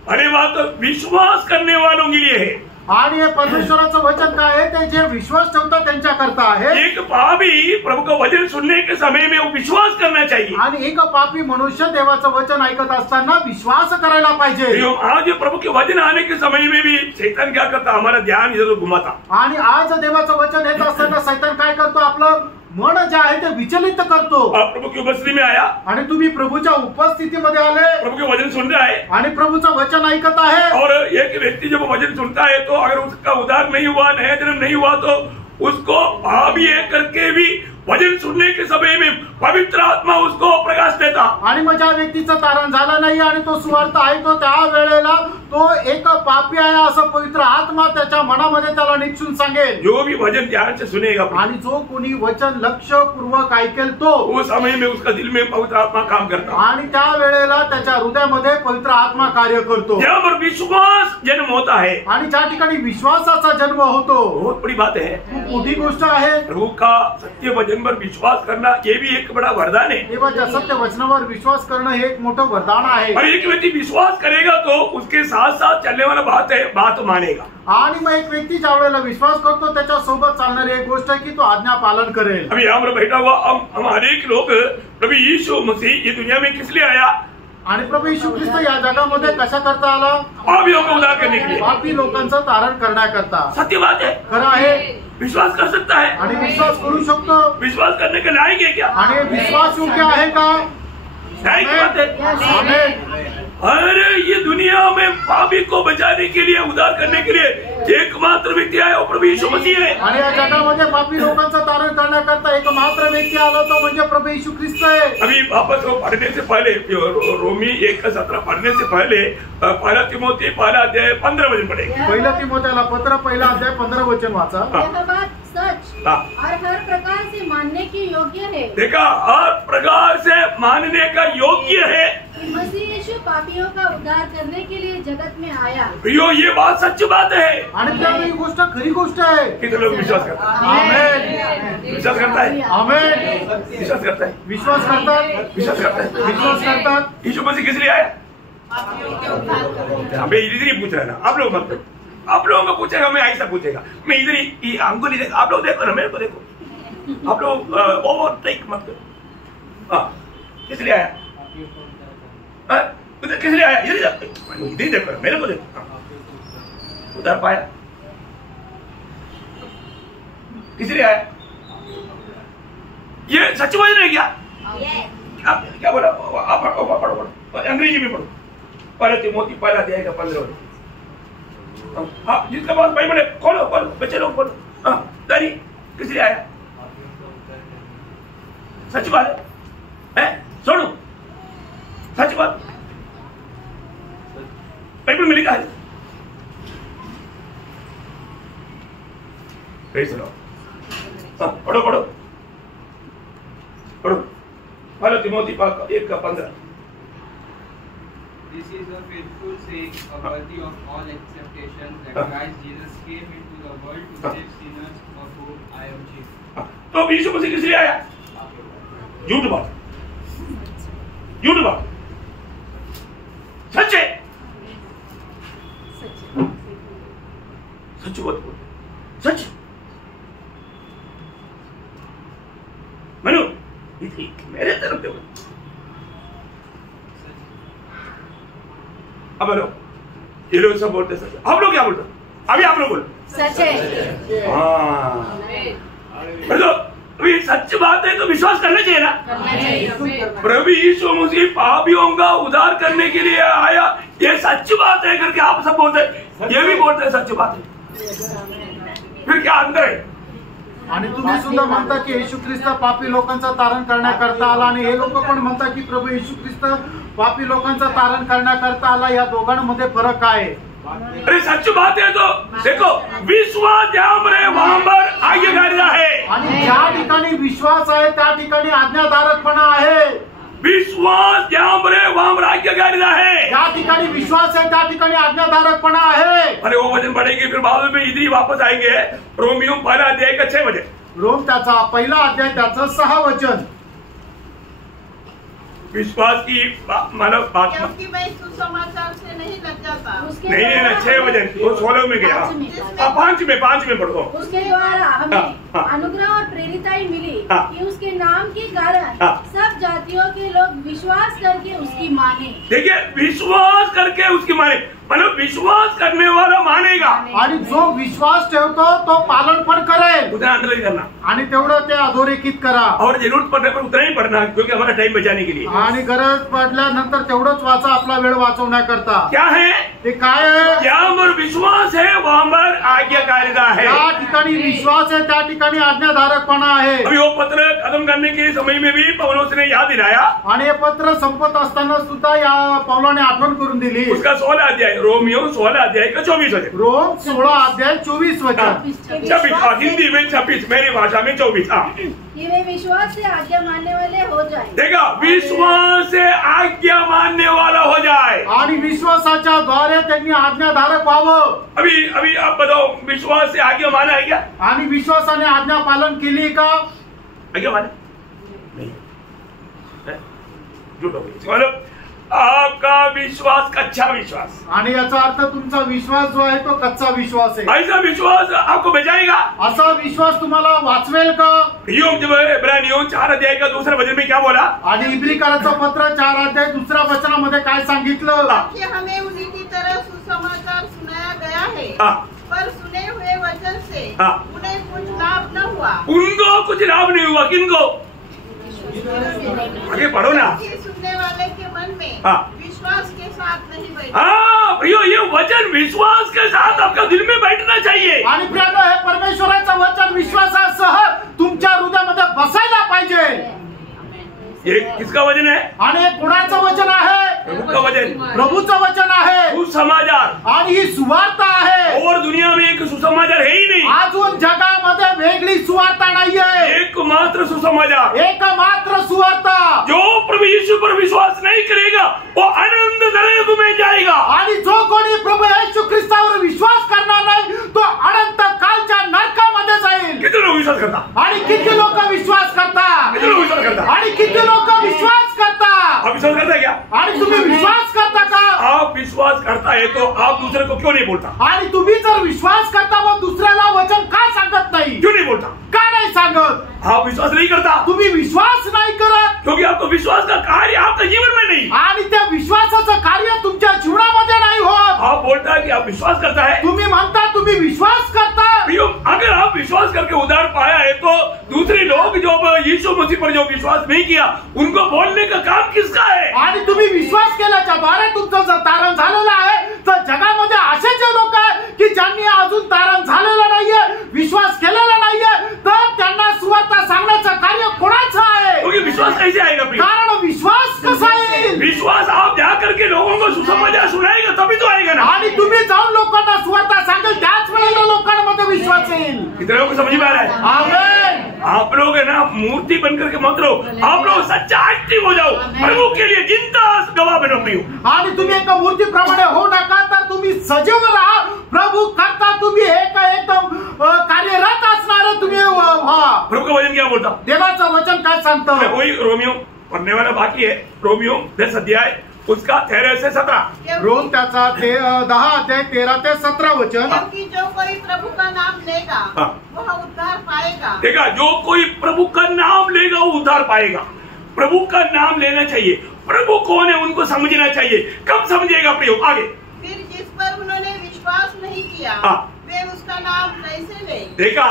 अरे बात विश्वास करने वालों के लिए है। आणि हे परमेश्वराचं वचन काय आहे? ते जे विश्वास ठेवतात त्यांच्या करता आहे। एक पापी प्रभु का वचन सुनने के समय में वो विश्वास करना चाहिए। आणि एक पापी मनुष्य देवाचं वचन ऐकत असताना विश्वास करायला पाहिजे। आज प्रभु के वचन आने के समय में भी शैतान क्या करता? हमारा ध्यान इधर उधर घुमाता। आणि आज देवाचं वचन येत असताना शैतान काय करतो? आपलं मन जे आहे ते विचलित करतो। प्रभु की उपस्थिति में आया, आणि तुम्ही प्रभूच्या उपस्थितीमध्ये आले, प्रभु के वचन सुन रहा है, आणि प्रभूचं वचन ऐकत आहे। और एक व्यक्ति जब वचन सुनता है तो अगर उसका उद्धार नहीं हुआ, नया जन्म नहीं हुआ, तो उसको भावी करके भी वचन सुनने के समय में पवित्र आत्मा उसको प्रकाश देता। आणि मग ज्या व्यक्तीचं तारण झालं नाही आणि तो सुवार्थ ऐकतो, त्या वेळेला तो एक पापी आहे असं पवित्र आत्मा त्याच्या मनामध्ये त्याला निश्चून सांगेल। जो भी वचन ध्यान से सुनेगा, आणि जो कोणी वचन लक्षपूर्वक ऐकेल तो उस समय में उसका दिल में पवित्र आत्मा काम करता। आणि त्या वेळेला त्याच्या हृदयामध्ये पवित्र आत्मा कार्य करतो। जहाँ पर विश्वास जन्म होता है, आणि ज्या ठिकाणी विश्वासाचा जन्म होतो, बहुत बड़ी बात है, खूप मोठी गोष्ट आहे। प्रभु का सत्य वचन वचन पर विश्वास करना ये भी एक बड़ा वरदान है। देवाच्या सत्य वचनावर विश्वास करणं हे एक मोठं वरदान आहे. और एक व्यक्ति विश्वास करेगा तो उसके साथ साथ चलने वाला बात मानेगा. आणि मग एक व्यक्ती ज्या वेळेला विश्वास करतो त्याच्या सोबत चालणारी एक गोष्ट आहे की तो आज्ञा पालन करेल. अभी यहाँ पर बैठा हुआ हम अनेक लोग प्रभु यीशु मसीह ये दुनिया में किस लिए आया? आणि प्रभू येशू ख्रिस्त या जगामध्ये कशा करता आला? पापियों को उद्धार करने के लिए, पापी लोकांचं तारण करण्याकरता. सत्य बात है, खरं आहे. विश्वास कर सकता है आणि विश्वास करू शकतो. विश्वास करने के लायक है क्या? आणि विश्वास योग्य आहे का? लायक बात है. आमेन. अरे ये दुनिया में पापी को बचाने के लिए, उद्धार करने के लिए एकमात्र व्यक्ती आहे वो प्रभू यीशु मसीह है. आणि या जगामध्ये पापी लोकांचं तारण करण्याकरता एकमात्र व्यक्ती आला तो म्हणजे प्रभू येशू ख्रिस्त आहे. अभी वापस पढ़ने से पहले रोमी 1:17 पढ़ने से पहले पहला तिमोथी पहला अध्याय 15 वचन पढ़ेंगे. पहिला तिमोथेला पत्र पहिला अध्याय 15 वचन वाचा. यह बात सच और हर प्रकार से मानने की योग्य है. देखा, हर प्रकार से मानने का योग्य है कि मसीह यीशु पापियों का उद्धार करने के लिए जगत में आया. ये बात सच्च बात है. आणि त्यावेळी गोष्ट खरी गोष्ट आहे. कितने लोग विश्वास करता है? आमेन. विश्वास करता है? आमेन. विश्वास करता है? विश्वास करतात. विश्वास करता है? विश्वास करतात. यीशु मसीह किस लिए आया? पापियों इधर ही पूछ रहा है ना, आप लोग मत, आप लोगों को पूछेगा, मैं ऐसा पूछेगा, मैं इधर ही हमको नहीं देखा, आप लोग देखो ना, मेरे को देखो, आप लोग ओवरटेक मत करो. किस लिए आया? उधर किस लिए आया? इधर ही देखो, मेरे को देखो. उधर पाया किस लिए आया? ये सच वचन है क्या? आप क्या बोला? आप पढ़ो, अंग्रेजी में पढ़ो. पहले तिमोथी पहला अध्याय का 15 वचन. हाँ, जिसके पास बाइबल है खोलो, बच्चे लोग खोलो. दारी किस लिए आया? सच बात है, सुनो, सच बात बाइबल में लिखा है. सुनो, पढ़ो पहला Timothy 1:15. This is a faithful saying, worthy of all acceptation, that Christ Jesus came into the world to save sinners, of whom I am chief. तो यीशु मसीह किस लिए आया? झूठ बात, सच है, सच बात बोल, सच. मनु मेरे तरफ देखो. अब बोलो, ये लोग सब बोलते सच. आप लोग क्या बोलते? अभी आप लोग बोलो. सच है. हाँ, बोलो. अभी सच बात है तो विश्वास करना चाहिए ना. प्रभु यीशु मसीह पापियों का उद्धार करने के लिए आया, ये सच बात है करके आप सब बोलते हैं, ये भी बोलते हैं सच बात है. फिर क्या अंतर है? आणि तुम्ही सुद्धा म्हणता की येशू ख्रिस्त पापी लोकांचं तारण करण्याकरता आला, आणि हे लोक पण म्हणतात की प्रभू येशू ख्रिस्त पापी लोकांचं तारण करण्याकरता आला. या दोघांमध्ये फरक काय आहे? अरे सच बात है तो देखो, विश्वास जहाँ पर वहां पर आज्ञाकारिता है. आणि ज्या ठिकाणी विश्वास आहे त्या ठिकाणी आज्ञाधारकपणा आहे. विश्वास जहाँ पर वहां पर आज्ञाकारिता है. ज्या ठिकाणी विश्वास आहे त्या ठिकाणी आज्ञाधारकपणा आहे. अरे वो वचन पढ़ेंगे, फिर बाद में इधर ही वापस आएंगे. रोमियो पहला अध्याय का 6 वचन. रोम त्याचा पहिला अध्याय त्याचं 6 वचन. विश्वास की मानव बात, क्योंकि मैं सुसमाचार से नहीं लग जाता. नहीं 6 वचन, वो 16 में गया. 5 में पढ़ो. उसके द्वारा हमें हाँ. अनुग्रह और प्रेरिताई मिली हाँ. कि उसके नाम के कारण हाँ. सब जातियों के लोग विश्वास करके उसकी माने. देखिए, विश्वास करके उसकी माने, मतलब विश्वास करने वाला मानेगा. आणि जो विश्वास ठेवतो तो पालन पण करेल. उतना अंडरलाइन करना, आणि तेवढं ते अधोरेखित करा. और जरूरत पड़ने पर उतना ही पढ़ना, क्योंकि हमारा टाइम बचाने के लिए. आणि गरज पडल्यानंतर तेवढंच वाचा, आपला वेळ वाचवण्याकरता. क्या है? ते काय आहे? जहाँ पर विश्वास है वहां पर आज्ञाकारिता है. त्या ठिकाणी विश्वास आहे त्या ठिकाणी आज्ञाधारकपणा आहे. अभी वो पत्र खत्म करने के समय में भी पौलुस ने याद दिलाया. आणि हे पत्र संपत असताना सुद्धा या पौलाने आठवण करून दिली. उसका 16 अध्याय, रोमियो 16 अध्याय का 24 वचन. रोम 16 अध्याय 24 वचन. 26, हिंदी में 26, मेरी भाषा में 24. कि वे विश्वास से आज्ञा मानने वाले हो जाए. देखा, विश्वास से आज्ञा मानने वाला हो जाए. आणि विश्वासाच्या द्वारे त्यांनी आज्ञाधारक व्हावं. अभी आप बताओ, विश्वास से आज्ञा माना है क्या? आणि विश्वासाने आज्ञा पालन केली का? क्या माने नहीं, झूठ हो गई। मतलब आपका विश्वास कच्चा विश्वास, आणि याचा अर्थ तुमचा विश्वास जो आहे तो कच्चा विश्वास आहे। ऐसा विश्वास आपको बचाएगा, असा विश्वास तुम्हाला वाचवेल का? योग जब इब्रानियों 4 अध्याय का दूसरे वचन में क्या बोला, आणि इब्रिकाराचं पत्र 4 अध्याय 2 वचनामध्ये काय सांगितलं कि हमें उन्हीं की तरह सुसमाचार सुनाया गया है, पर सुने हुए वचन से उन्हें कुछ लाभ न हुआ। उनको कुछ लाभ नहीं हुआ, किनको? आगे पढ़ो ना। सुनने वाले के मन में विश्वास के साथ नहीं बैठा। हाँ प्रियो, ये वचन विश्वास के साथ आपका दिल में बैठना चाहिए। आणि प्रियानो, हे परमेश्वराचं वचन विश्वासासह तुमच्या हृदयामध्ये बसायला पाहिजे। ये किसका वचन है? आणि हे कुणाचं वचन आहे? प्रभु का वचन, प्रभूचं वचन आहे। सुसमाचार, आणि ही सुवार्ता आहे। और दुनिया में एक सुसमाचार है ही नहीं, अजून जगामध्ये वेगळी सुवार्ता नाहीये, एकमात्र सुसमाचार, एकमात्र सुवार्ता। जो प्रभु यीशु पर विश्वास नहीं करेगा वो अनंत नरक में जाएगा। आणि जो कोणी प्रभू येशू ख्रिस्तावर विश्वास करणार नाही तो अनंत कालच्या नरकामध्ये जाईल। किती लोक विश्वास करता? आणि किती लोक विश्वास करतात? किती लोक विश्वास करता? आणि किती लोक विश्वास करतात? आप विश्वास करता है क्या? आणि तुम्ही विश्वास करता का? आप विश्वास करता है तो आप दूसरे को क्यों नहीं बोलता? आणि तुम्ही जर विश्वास करता व दुसऱ्याला वचन का सांगत नाही? क्यों नहीं बोलता? का नाही सांगत? आप विश्वास नहीं करता तुम्ही विश्वास नाही करत क्योंकि आपको विश्वास का कार्य आपके जीवन में नहीं। आणि त्या विश्वासाचं कार्य तुमच्या जीवनामध्ये नाही होत। आप बोलता है कि आप विश्वास करता है, तुम्ही म्हणता तुम्ही विश्वास करता। प्रियो, अगर आप विश्वास करके उद्धार पाया है तो दूसरे लोग जो यीशु मसीह पर जो विश्वास नहीं किया उनको बोलने का काम किसका है? आणि तुम्ही विश्वास केल्याच्या द्वारे तुमचं जर तारण झालेलं आहे तर जगामध्ये असे जे लोक आहेत की ज्यांनी अजून तारण झालेलं नाहीये, विश्वास केलेला नाहीये, तर त्यांना सुवार्ता सांगण्याचं कार्य कोणाचं आहे? क्योंकि विश्वास कैसे आएगा प्रियो? कारण विश्वास कसा येईल? विश्वास आप जा करके लोगों को सुसमाचार सुनाएगा तभी तो आएगा ना। आणि तुम्ही जाऊन लोकांना सुवार्ता सांगेल त्याच वेळेला लोकांमध्ये विश्वास येईल। कितने लोगों को समझ में आ रहा है? आमेन। आप लोग है ना मूर्ति बनकर के मत रहो, आप लोग सच्चा एक्टिव हो जाओ, प्रभु के लिए जिंदा गवाह बनो प्रियो। आणि तुम्ही एका मूर्तीप्रमाणे होऊ नका, तर तुम्ही सजीव राहा, प्रभु करता तुम्ही एकदम कार्यरत असणारे तुम्ही व्हा। प्रभु का वचन क्या बोलता? देवाचं वचन काय सांगतं? वही रोमियो पढ़ने वाला बाकी है, रोमियो 10 अध्याय उसका 13 से 17। रोम त्याचा 10 अध्याय 13 ते 17 वचन। क्योंकि जो कोई प्रभु का नाम लेगा वह उद्धार पाएगा। देखा, जो कोई प्रभु का नाम लेगा वो उद्धार पाएगा। प्रभु का नाम लेना चाहिए। प्रभु कौन है उनको समझना चाहिए। कब समझेगा प्रियो? आगे फिर जिस पर उन्होंने विश्वास नहीं किया वे उसका नाम कैसे ले? देखा,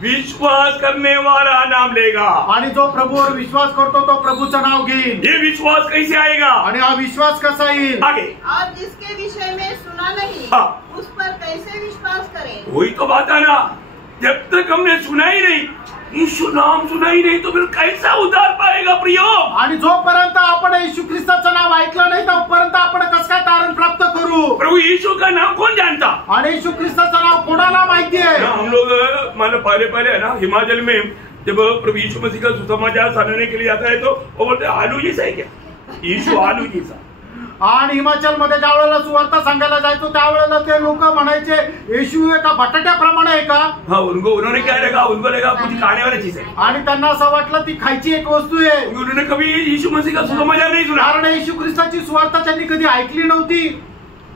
विश्वास करने वाला नाम लेगा। आणि जो प्रभूवर विश्वास करतो तो प्रभूचं नाव घेईल। ये विश्वास कैसे आएगा? आणि हा विश्वास कसा येईल? आगे, और जिसके विषय में सुना नहीं उस पर कैसे विश्वास करें? वही तो बात है ना, जब तक हमने सुना ही नहीं, यीशु नाम सुना ही नहीं तो फिर कैसा उद्धार पाएगा प्रियो? आणि जोपर्यंत आपण येशू ख्रिस्ताचं नाव ऐकलं नाही तोपर्यंत आपण कसं काय तारण प्राप्त करू? प्रभु यीशु का नाम कौन जानता? आणि येशू ख्रिस्ताचं नाव कोणाला माहिती आहे? हम लोग मतलब पहले है ना हिमाचल में जब प्रभु यीशु मसीह का सुसमाचार सुनाने के लिए आता है तो वो बोलते आलू जैसा है क्या? यीशु आलू जैसा। आणि हिमाचल मध्ये ज्या वेळेला सुवार्ता सांगायला जायचो त्यावेळेला ते लोक म्हणायचे येशू एका बटाट्याप्रमाणे आहे का? हाँ, उन्होंने क्या लगा? उनको लगा कुछ खाने वाली चीज है। आणि त्यांना असं वाटलं ती खायची एक वस्तू आहे। उन्होंने कभी यीशु मसीह का सुसमाचार नहीं सुना। कारण येशू ख्रिस्ताची सुवार्ता त्यांनी कधी ऐकली नव्हती।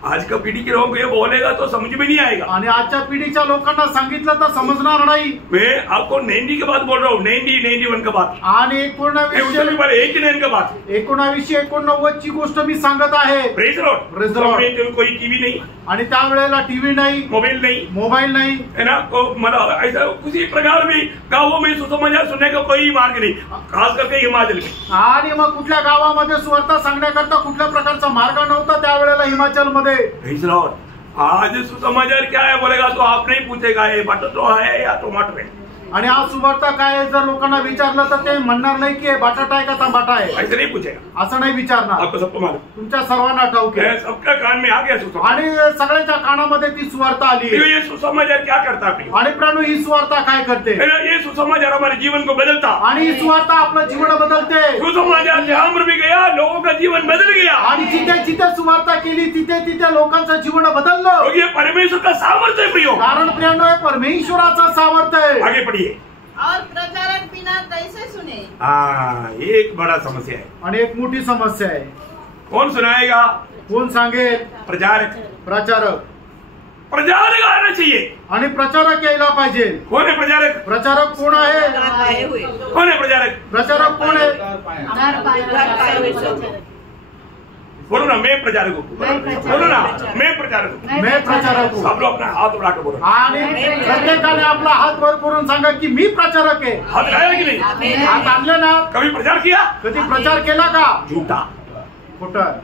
आज का पीढ़ी के लोगों को ये बोलेगा तो समझ में नहीं आएगा। आणि आजच्या पिढीच्या लोकांना सांगितलं तर समजणार नाही। मैं आपको 90 की बात बोल रहा हूँ, 91 का बात। आणि मैं उससे भी 89 का बात। 1989 ची गोष्ट मी सांगत आहे। Praise Lord. Praise Lord. तो कोई टीवी नहीं, आणि त्यावेळेला टीव्ही नाही, मोबाइल नहीं, है ना। तो मतलब ऐसा किसी प्रकार भी गाँवों में सुसमाचार सुनने का कोई मार्ग नहीं, खास करके हिमाचल में। आणि मग कुठल्या गावामध्ये सुवार्ता सांगण्याकरता कुठल्या प्रकारचा मार्ग नव्हता त्यावेळेला हिमाचल मध्ये। Praise Lord. आज सुसमाचार क्या है बोलेगा तो आप नहीं पूछेगा ये बटाटो है या टमाटर है। आणि आज सुवार्ता काय आहे जर लोकांना विचारलं तर ते म्हणणार नाही की बटाटा आहे का टमाटा आहे, ऐसे नहीं पूछेगा। असं नाही विचारणार। आपको सबको मालूम, तुमच्या सर्वांना ठाऊक आहे। सबका कान में आ गया सुसमाचार। आणि सगळ्यांच्या कानामध्ये ती सुवार्ता आली। ये सुसमाचार क्या करता है? आणि प्राणू ही सुवार्ता काय करते? ये सुसमाचार हमारे जीवन को बदलता। आणि ही सुवार्ता आपलं जीवन बदलते। सुसमाचार जहाँ पर भी गया लोगों का जीवन बदल गया। आणि जिथे जिथे सुवार्ता केली तिथे तिथे लोकांचं जीवन बदललं। क्योंकि ये परमेश्वर का सामर्थ्य है प्रियो। कारण प्रियांनो हे परमेश्वराचं सामर्थ्य आहे। आगे पढ़िए। और प्रचारक बिना कैसे सुने? एक बड़ा समस्या है आणि एक मोठी समस्या आहे. कौन सुनाएगा? कोण सांगेल? प्रचारक. प्रचारक. प्रचारक आना चाहिए आणि प्रचारक यायला पाहिजे. कौन है प्रचारक? प्रचारक कोण आहे? पाए हुए कौन है प्रचारक? प्रचारक कोण आहे? बोलो ना, मैं प्रचारक हूँ. बोलो ना, मैं प्रचारक हूँ. मैं प्रचारक हूँ. सब लोग अपना हाथ उठाकर बोलो. आणि प्रत्येकाने आपला हात वर करून सांगा की मी प्रचारक आहे. हाथ लाया कि नहीं? हात आणले ना? कभी प्रचार किया? कधी प्रचार केला का? झूठा. खोटं.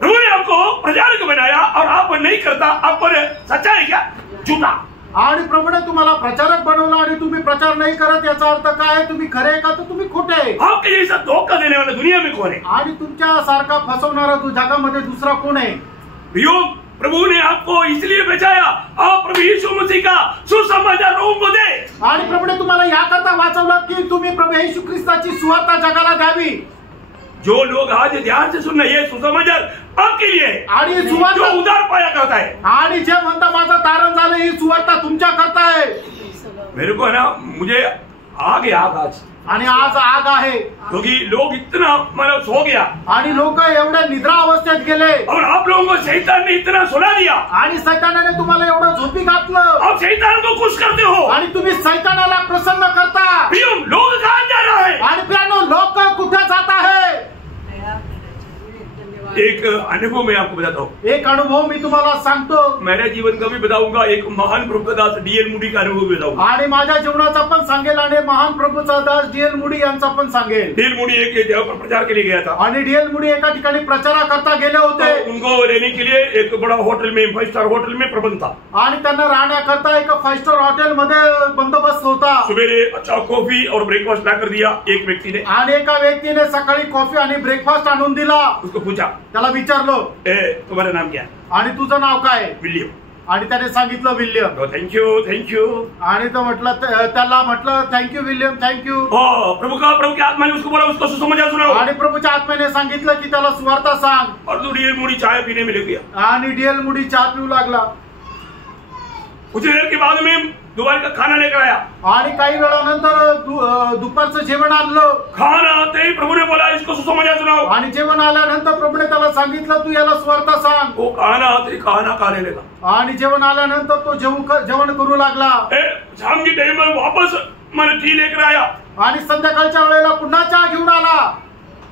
प्रभु ने आपको प्रचारक बनाया और आप नहीं करता, आप पर सच्चा है क्या? झूठा. आणि प्रभूने तुम्हाला प्रचारक बनवलं आणि तुम्ही प्रचार नाही करत, याचा अर्थ काय आहे? तुम्ही खरे आहे का तर तुम्ही खोटे आहे. आपके जैसा धोखा देने वाला दुनिया में कौन है? आणि तुमच्या सारखा फसवणारा तू जगामध्ये दुसरा कोण आहे? प्रभु ने आपको इसलिए बचाया, आप प्रभु यीशु मसीह का सुसमाचार लोगों को दे. आणि प्रभूने तुम्हाला याकरता वाचवलं की तुम्ही प्रभू येशू ख्रिस्ताची सुवार्ता जगाला द्यावी. जो लोग आज ध्यान से सुन रहे हैं, सुसमाचार आपके लिए है. आणि जो सुवार्ता उधार पाया करता है. आणि जे म्हणता माझं तारण झालं, ही सुवार्ता तुमच्या करता आहे. मेरे को है ना, मुझे आ गया आज. आणि आज आग आहे क्योंकि लोग इतना मतलब सो गया आणि लोक एवढ्या निद्रा अवस्थेत गेले और आप लोगों को शैतान ने इतना सुला दिया. आणि सैतानाने तुम्हाला एवढं झोपी घातलं आप शैतान को खुश करते हो आणि तुम्ही सैतानाला प्रसन्न करता. लोग कहाँ जा रहा है? आणि प्रियानो, लोक कुठे जात आहे? एक अनुभव मैं आपको बताता हूँ. एक अनुभव मी तुम्हाला सांगतो. मेरे जीवन का भी बताऊंगा, एक महान प्रभुदास डीएल मूडी का अनुभव भी बताऊंगा. आणि माझ्या जीवनाचा पण सांगेल आणि महान प्रभूचा दास डीएल मूडी यांचा पण सांगेल. डीएल मूडी एक जगह पर प्रचार के लिए गया था आणि डीएल मूडी एका ठिकाणी प्रचाराकरता गेले होते. तो उनको रहने के लिए एक बड़ा होटल में, 5 स्टार होटल में प्रबंध था. आणि त्यांना राहण्याकरता एक 5 स्टार हॉटेल मध्ये बंदोबस्त होता. सवेरे अच्छा कॉफी और ब्रेकफास्ट ला कर दिया एक व्यक्ति ने. आणि एका व्यक्तीने सकाळी कॉफी आणि ब्रेकफास्ट आणून दिला. उसको पूछा, त्याला विचारलो, तुम्हारा नाम क्या है? आणि तुझं नाव काय? विलियम. आणि त्याने सांगितलं विल्यम. थँक्यू. आणि तो त्याला म्हटलं थँक्यू विल्यम, थँक्यू. प्रभु की आत्मा ने उसको बोला, उसको सुसमाचार सुनाओ. आणि प्रभूच्या आत्म्याने सांगितलं की त्याला सुवार्ता सांग. और तो डीएल मूडी चाय पीने में लग गया. आणि डीएल मूडी चहा पिऊ लागला. कुछ देर के बाद में दोपहर का खाना लेकर आया. आणि काही वेळानंतर दुपारचं जेवण आणलं. खाना आते ही प्रभु ने बोला, इसको सुसमाचार सुनाओ. आणि जेवण आल्यानंतर प्रभूने त्याला सांगितलं तू याला सुवार्ता सांग. वो खाना आते ही खाना खाने लगा. आणि जेवण आल्यानंतर तो जेवण करू लागला. शाम की टाइम में वापस मैंने टी लेकर आया. आणि संध्याकाळच्या वेळेला पुन्हा चहा घेऊन आला.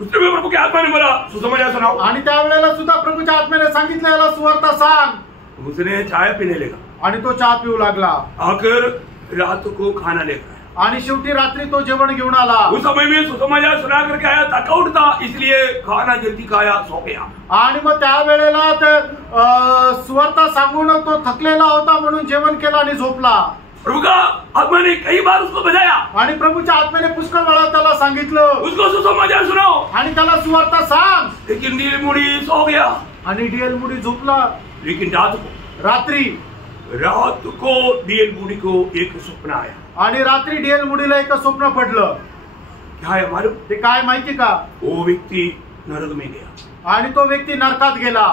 उसने भी प्रभु की आत्मा ने बोला, सुसमाचार सुनाओ. आणि त्यावेळेला सुद्धा प्रभूच्या आत्म्याने सांगितलं याला सुवार्ता सांग. उसने चाय पीने लगा. आणि तो चहा पिऊ लागला. आकर रात को खाना लेकर आया. आणि शेवटी रात्री तो जेवण घेऊन आला. उस समय में सुसमाचार सुना करके आया, थकाउट था, इसलिए खाना जल्दी खाया, सो गया. आणि मग त्यावेळेला सुवार्ता सांगून तो थकलेला होता म्हणून जेवण केलं आणि झोपला. प्रभु का आत्मा ने कई बार उसको बजाया. आणि प्रभूच्या आत्म्याने पुष्कळ वेळा त्याला सांगितलं उसको सुसमाचार सुनाओ. आणि त्याला सुवार्ता सांग. लेकिन डीएल मूडी सो गया. आणि डीएल मूडी झोपला. लेकिन रात को डीएल मूडी को एक स्वप्न आया. आणि रात्री डीएल मूडीला एक स्वप्न पडलं. क्या है मालूम? ते काय माहिती का? वो व्यक्ति नरक में गया. आणि तो व्यक्ती नरकात गेला.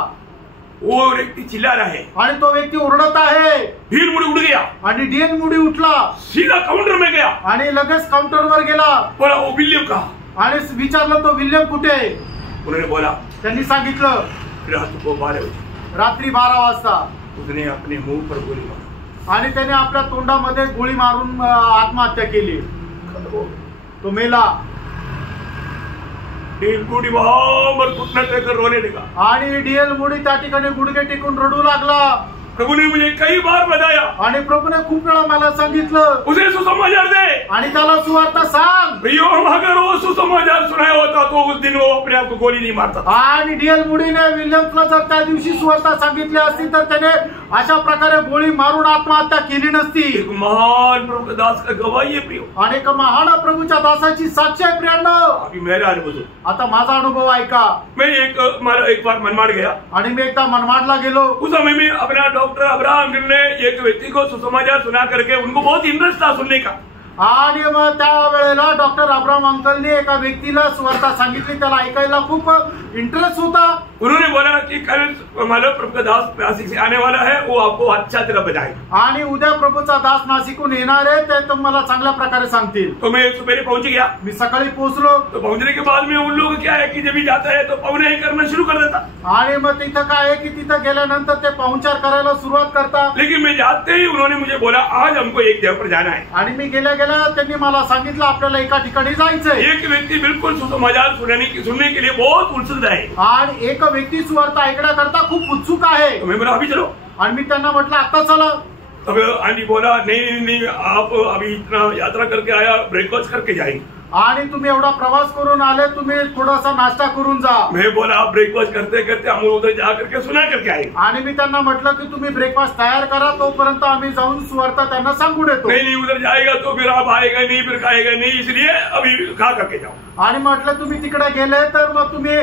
वो व्यक्ति चिल्ला रहा है आणि तो व्यक्ती ओरडत आहे. डीएल मूडी उठ गया. आणि डीएल मूडी उठला. सीधा काउंटर में गया. आणि लगेच काउंटरवर गेला. बोला, वो विलियम कहा? आणि विचारलं तो विल्यम कुठे? उन्होंने बोला, त्यांनी सांगितलं रात को 12 बजे. रात्री 12 वाजता. उसने अपने मुंह पर गोली मारी. आणि त्याने आपल्या तोंडामध्ये गोळी मारून आत्महत्या केली. तो मेला. डीएल मूडी वहां पर घुटना टेककर रोने लगा. आणि डीएल मूडी त्या ठिकाणी गुडघे टेकून रडू लागला. प्रभु ने मुझे कई बार बताया. आणि प्रभूने खूप वेळा मला सांगितलं उसे सुसमाचार दे. आणि त्याला सुवार्ता सांग. अगर वो सुसमाचार सुनाया होता तो उस दिन वो अपने आप को गोली नहीं मारता. आणि डीएल मूडीने विल्यम्सला जर त्या दिवशी सुवार्ता सांगितली असती तर त्याने अशा प्रकारे गोळी मारून आत्महत्या केली नसती. एक महान प्रभुदास का गवाही है प्रियो. आणि एक महान प्रभूच्या दासाची साक्ष आहे प्रियांनो. अभी मेरा अनुभव. आता माझा अनुभव ऐका. मैं एक बार मनमाड गया. आणि मी एकदा मनमाडला गेलो. उस समय में अपना डॉक्टर अब्राहम ने एक व्यक्ति को सुसमाचार सुना करके उनको बहुत इंटरेस्ट था सुनने का. आणि मग त्या वेळेला डॉक्टर अब्राहम अंकलने एका व्यक्तीला सुवार्ता सांगितली, त्याला ऐकायला खूप इंटरेस्ट होता. उन्होंने बोला कि कल हमारा प्रभु का दास नासिक से आने वाला है, वो आपको अच्छा तरह बताएगा. आणि उद्या प्रभूचा दास नाशिकहून येणार आहे, ते तुम्हाला चांगल्या प्रकारे सांगतील. तो मैं सुबह पहुंच गया. मी सकाळी पोहोचलो. तो पहुंचने के बाद में उन लोग क्या है कि जब भी जाता है तो पाहुणे करना शुरू कर देता. आणि मग तिथं काय आहे की तिथं गेल्यानंतर ते पाहुणचार करायला सुरुवात करतात. लेकिन मैं जाते ही उन्होंने मुझे बोला आज हमको एक जगह पर जाना है. आणि मी गेल्या गेल्या त्यांनी मला सांगितलं आपल्याला एका ठिकाणी जायचंय. एक व्यक्ति बिल्कुल सुसमाचार सुनने के लिए बहुत उत्सुक है. आणि एक व्यक्ती सुवार्ता ऐकण्याकरता खूप उत्सुक आहे. तो मैं बोला अभी चलो. आणि मी त्यांना म्हटलं आता चला. अब आंटी बोला नहीं आप अभी इतना यात्रा करके आया, ब्रेकफास्ट करके जाएंगे. आणि तुम्ही एवढा प्रवास करून आले, तुम्ही थोडासा नाश्ता करून जा. मैं बोला आप ब्रेकफास्ट करते करते हम उधर जा करके सुना करके आए. आणि मी त्यांना म्हटलं की तुम्ही ब्रेकफास्ट तयार करा, तोपर्यंत आम्ही जाऊन सुवार्ता त्यांना सांगून येतो. नहीं उधर जाएगा तो फिर आप आएगा नहीं, फिर खाएगा नहीं, इसलिए अभी खा करके जाओ. आणि म्हटलं तुम्ही तिकडे गेले तर मग तुम्ही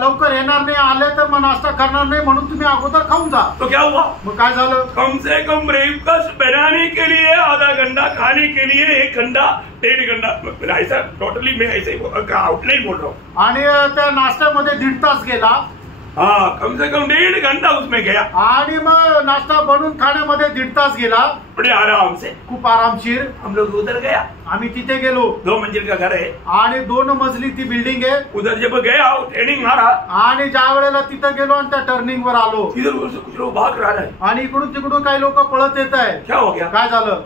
लवकर येणार नाही, आले तर मग नाश्ता करणार नाही, म्हणून तुम्ही अगोदर खाऊन जा. तो क्या हुआ? मग काय झालं? कम से कम ब्रेकफास्ट बनाने के लिए आधा घंटा, खाने के लिए 1 घंटा 1.5 घंटा, ऐसा टोटली मैं ऐसे आउटलाइन बोल रहा हूँ. आणि त्या नाश्त्यामध्ये 1.5 तास गेला. हाँ, कम से कम 1.5 घंटा उसमें गया. आणि मग नाश्ता बनवून खाण्यामध्ये 1.5 तास गेला. बड़े आराम से, खूप आरामशीर. हम लोग उधर गया. आम्ही तिथे गेलो. 2 मंजिल का घर है. आणि 2 मजली ती बिल्डिंग आहे. उधर जब गया ट्रेनिंग मारा. आणि ज्या वेळेला तिथं गेलो आणि त्या टर्निंग वर आलो, इधर उधर से कुछ लोग भाग रहा है. आणि इकडून तिकडून काही लोक पळत येत आहे. क्या हो गया? काय झालं?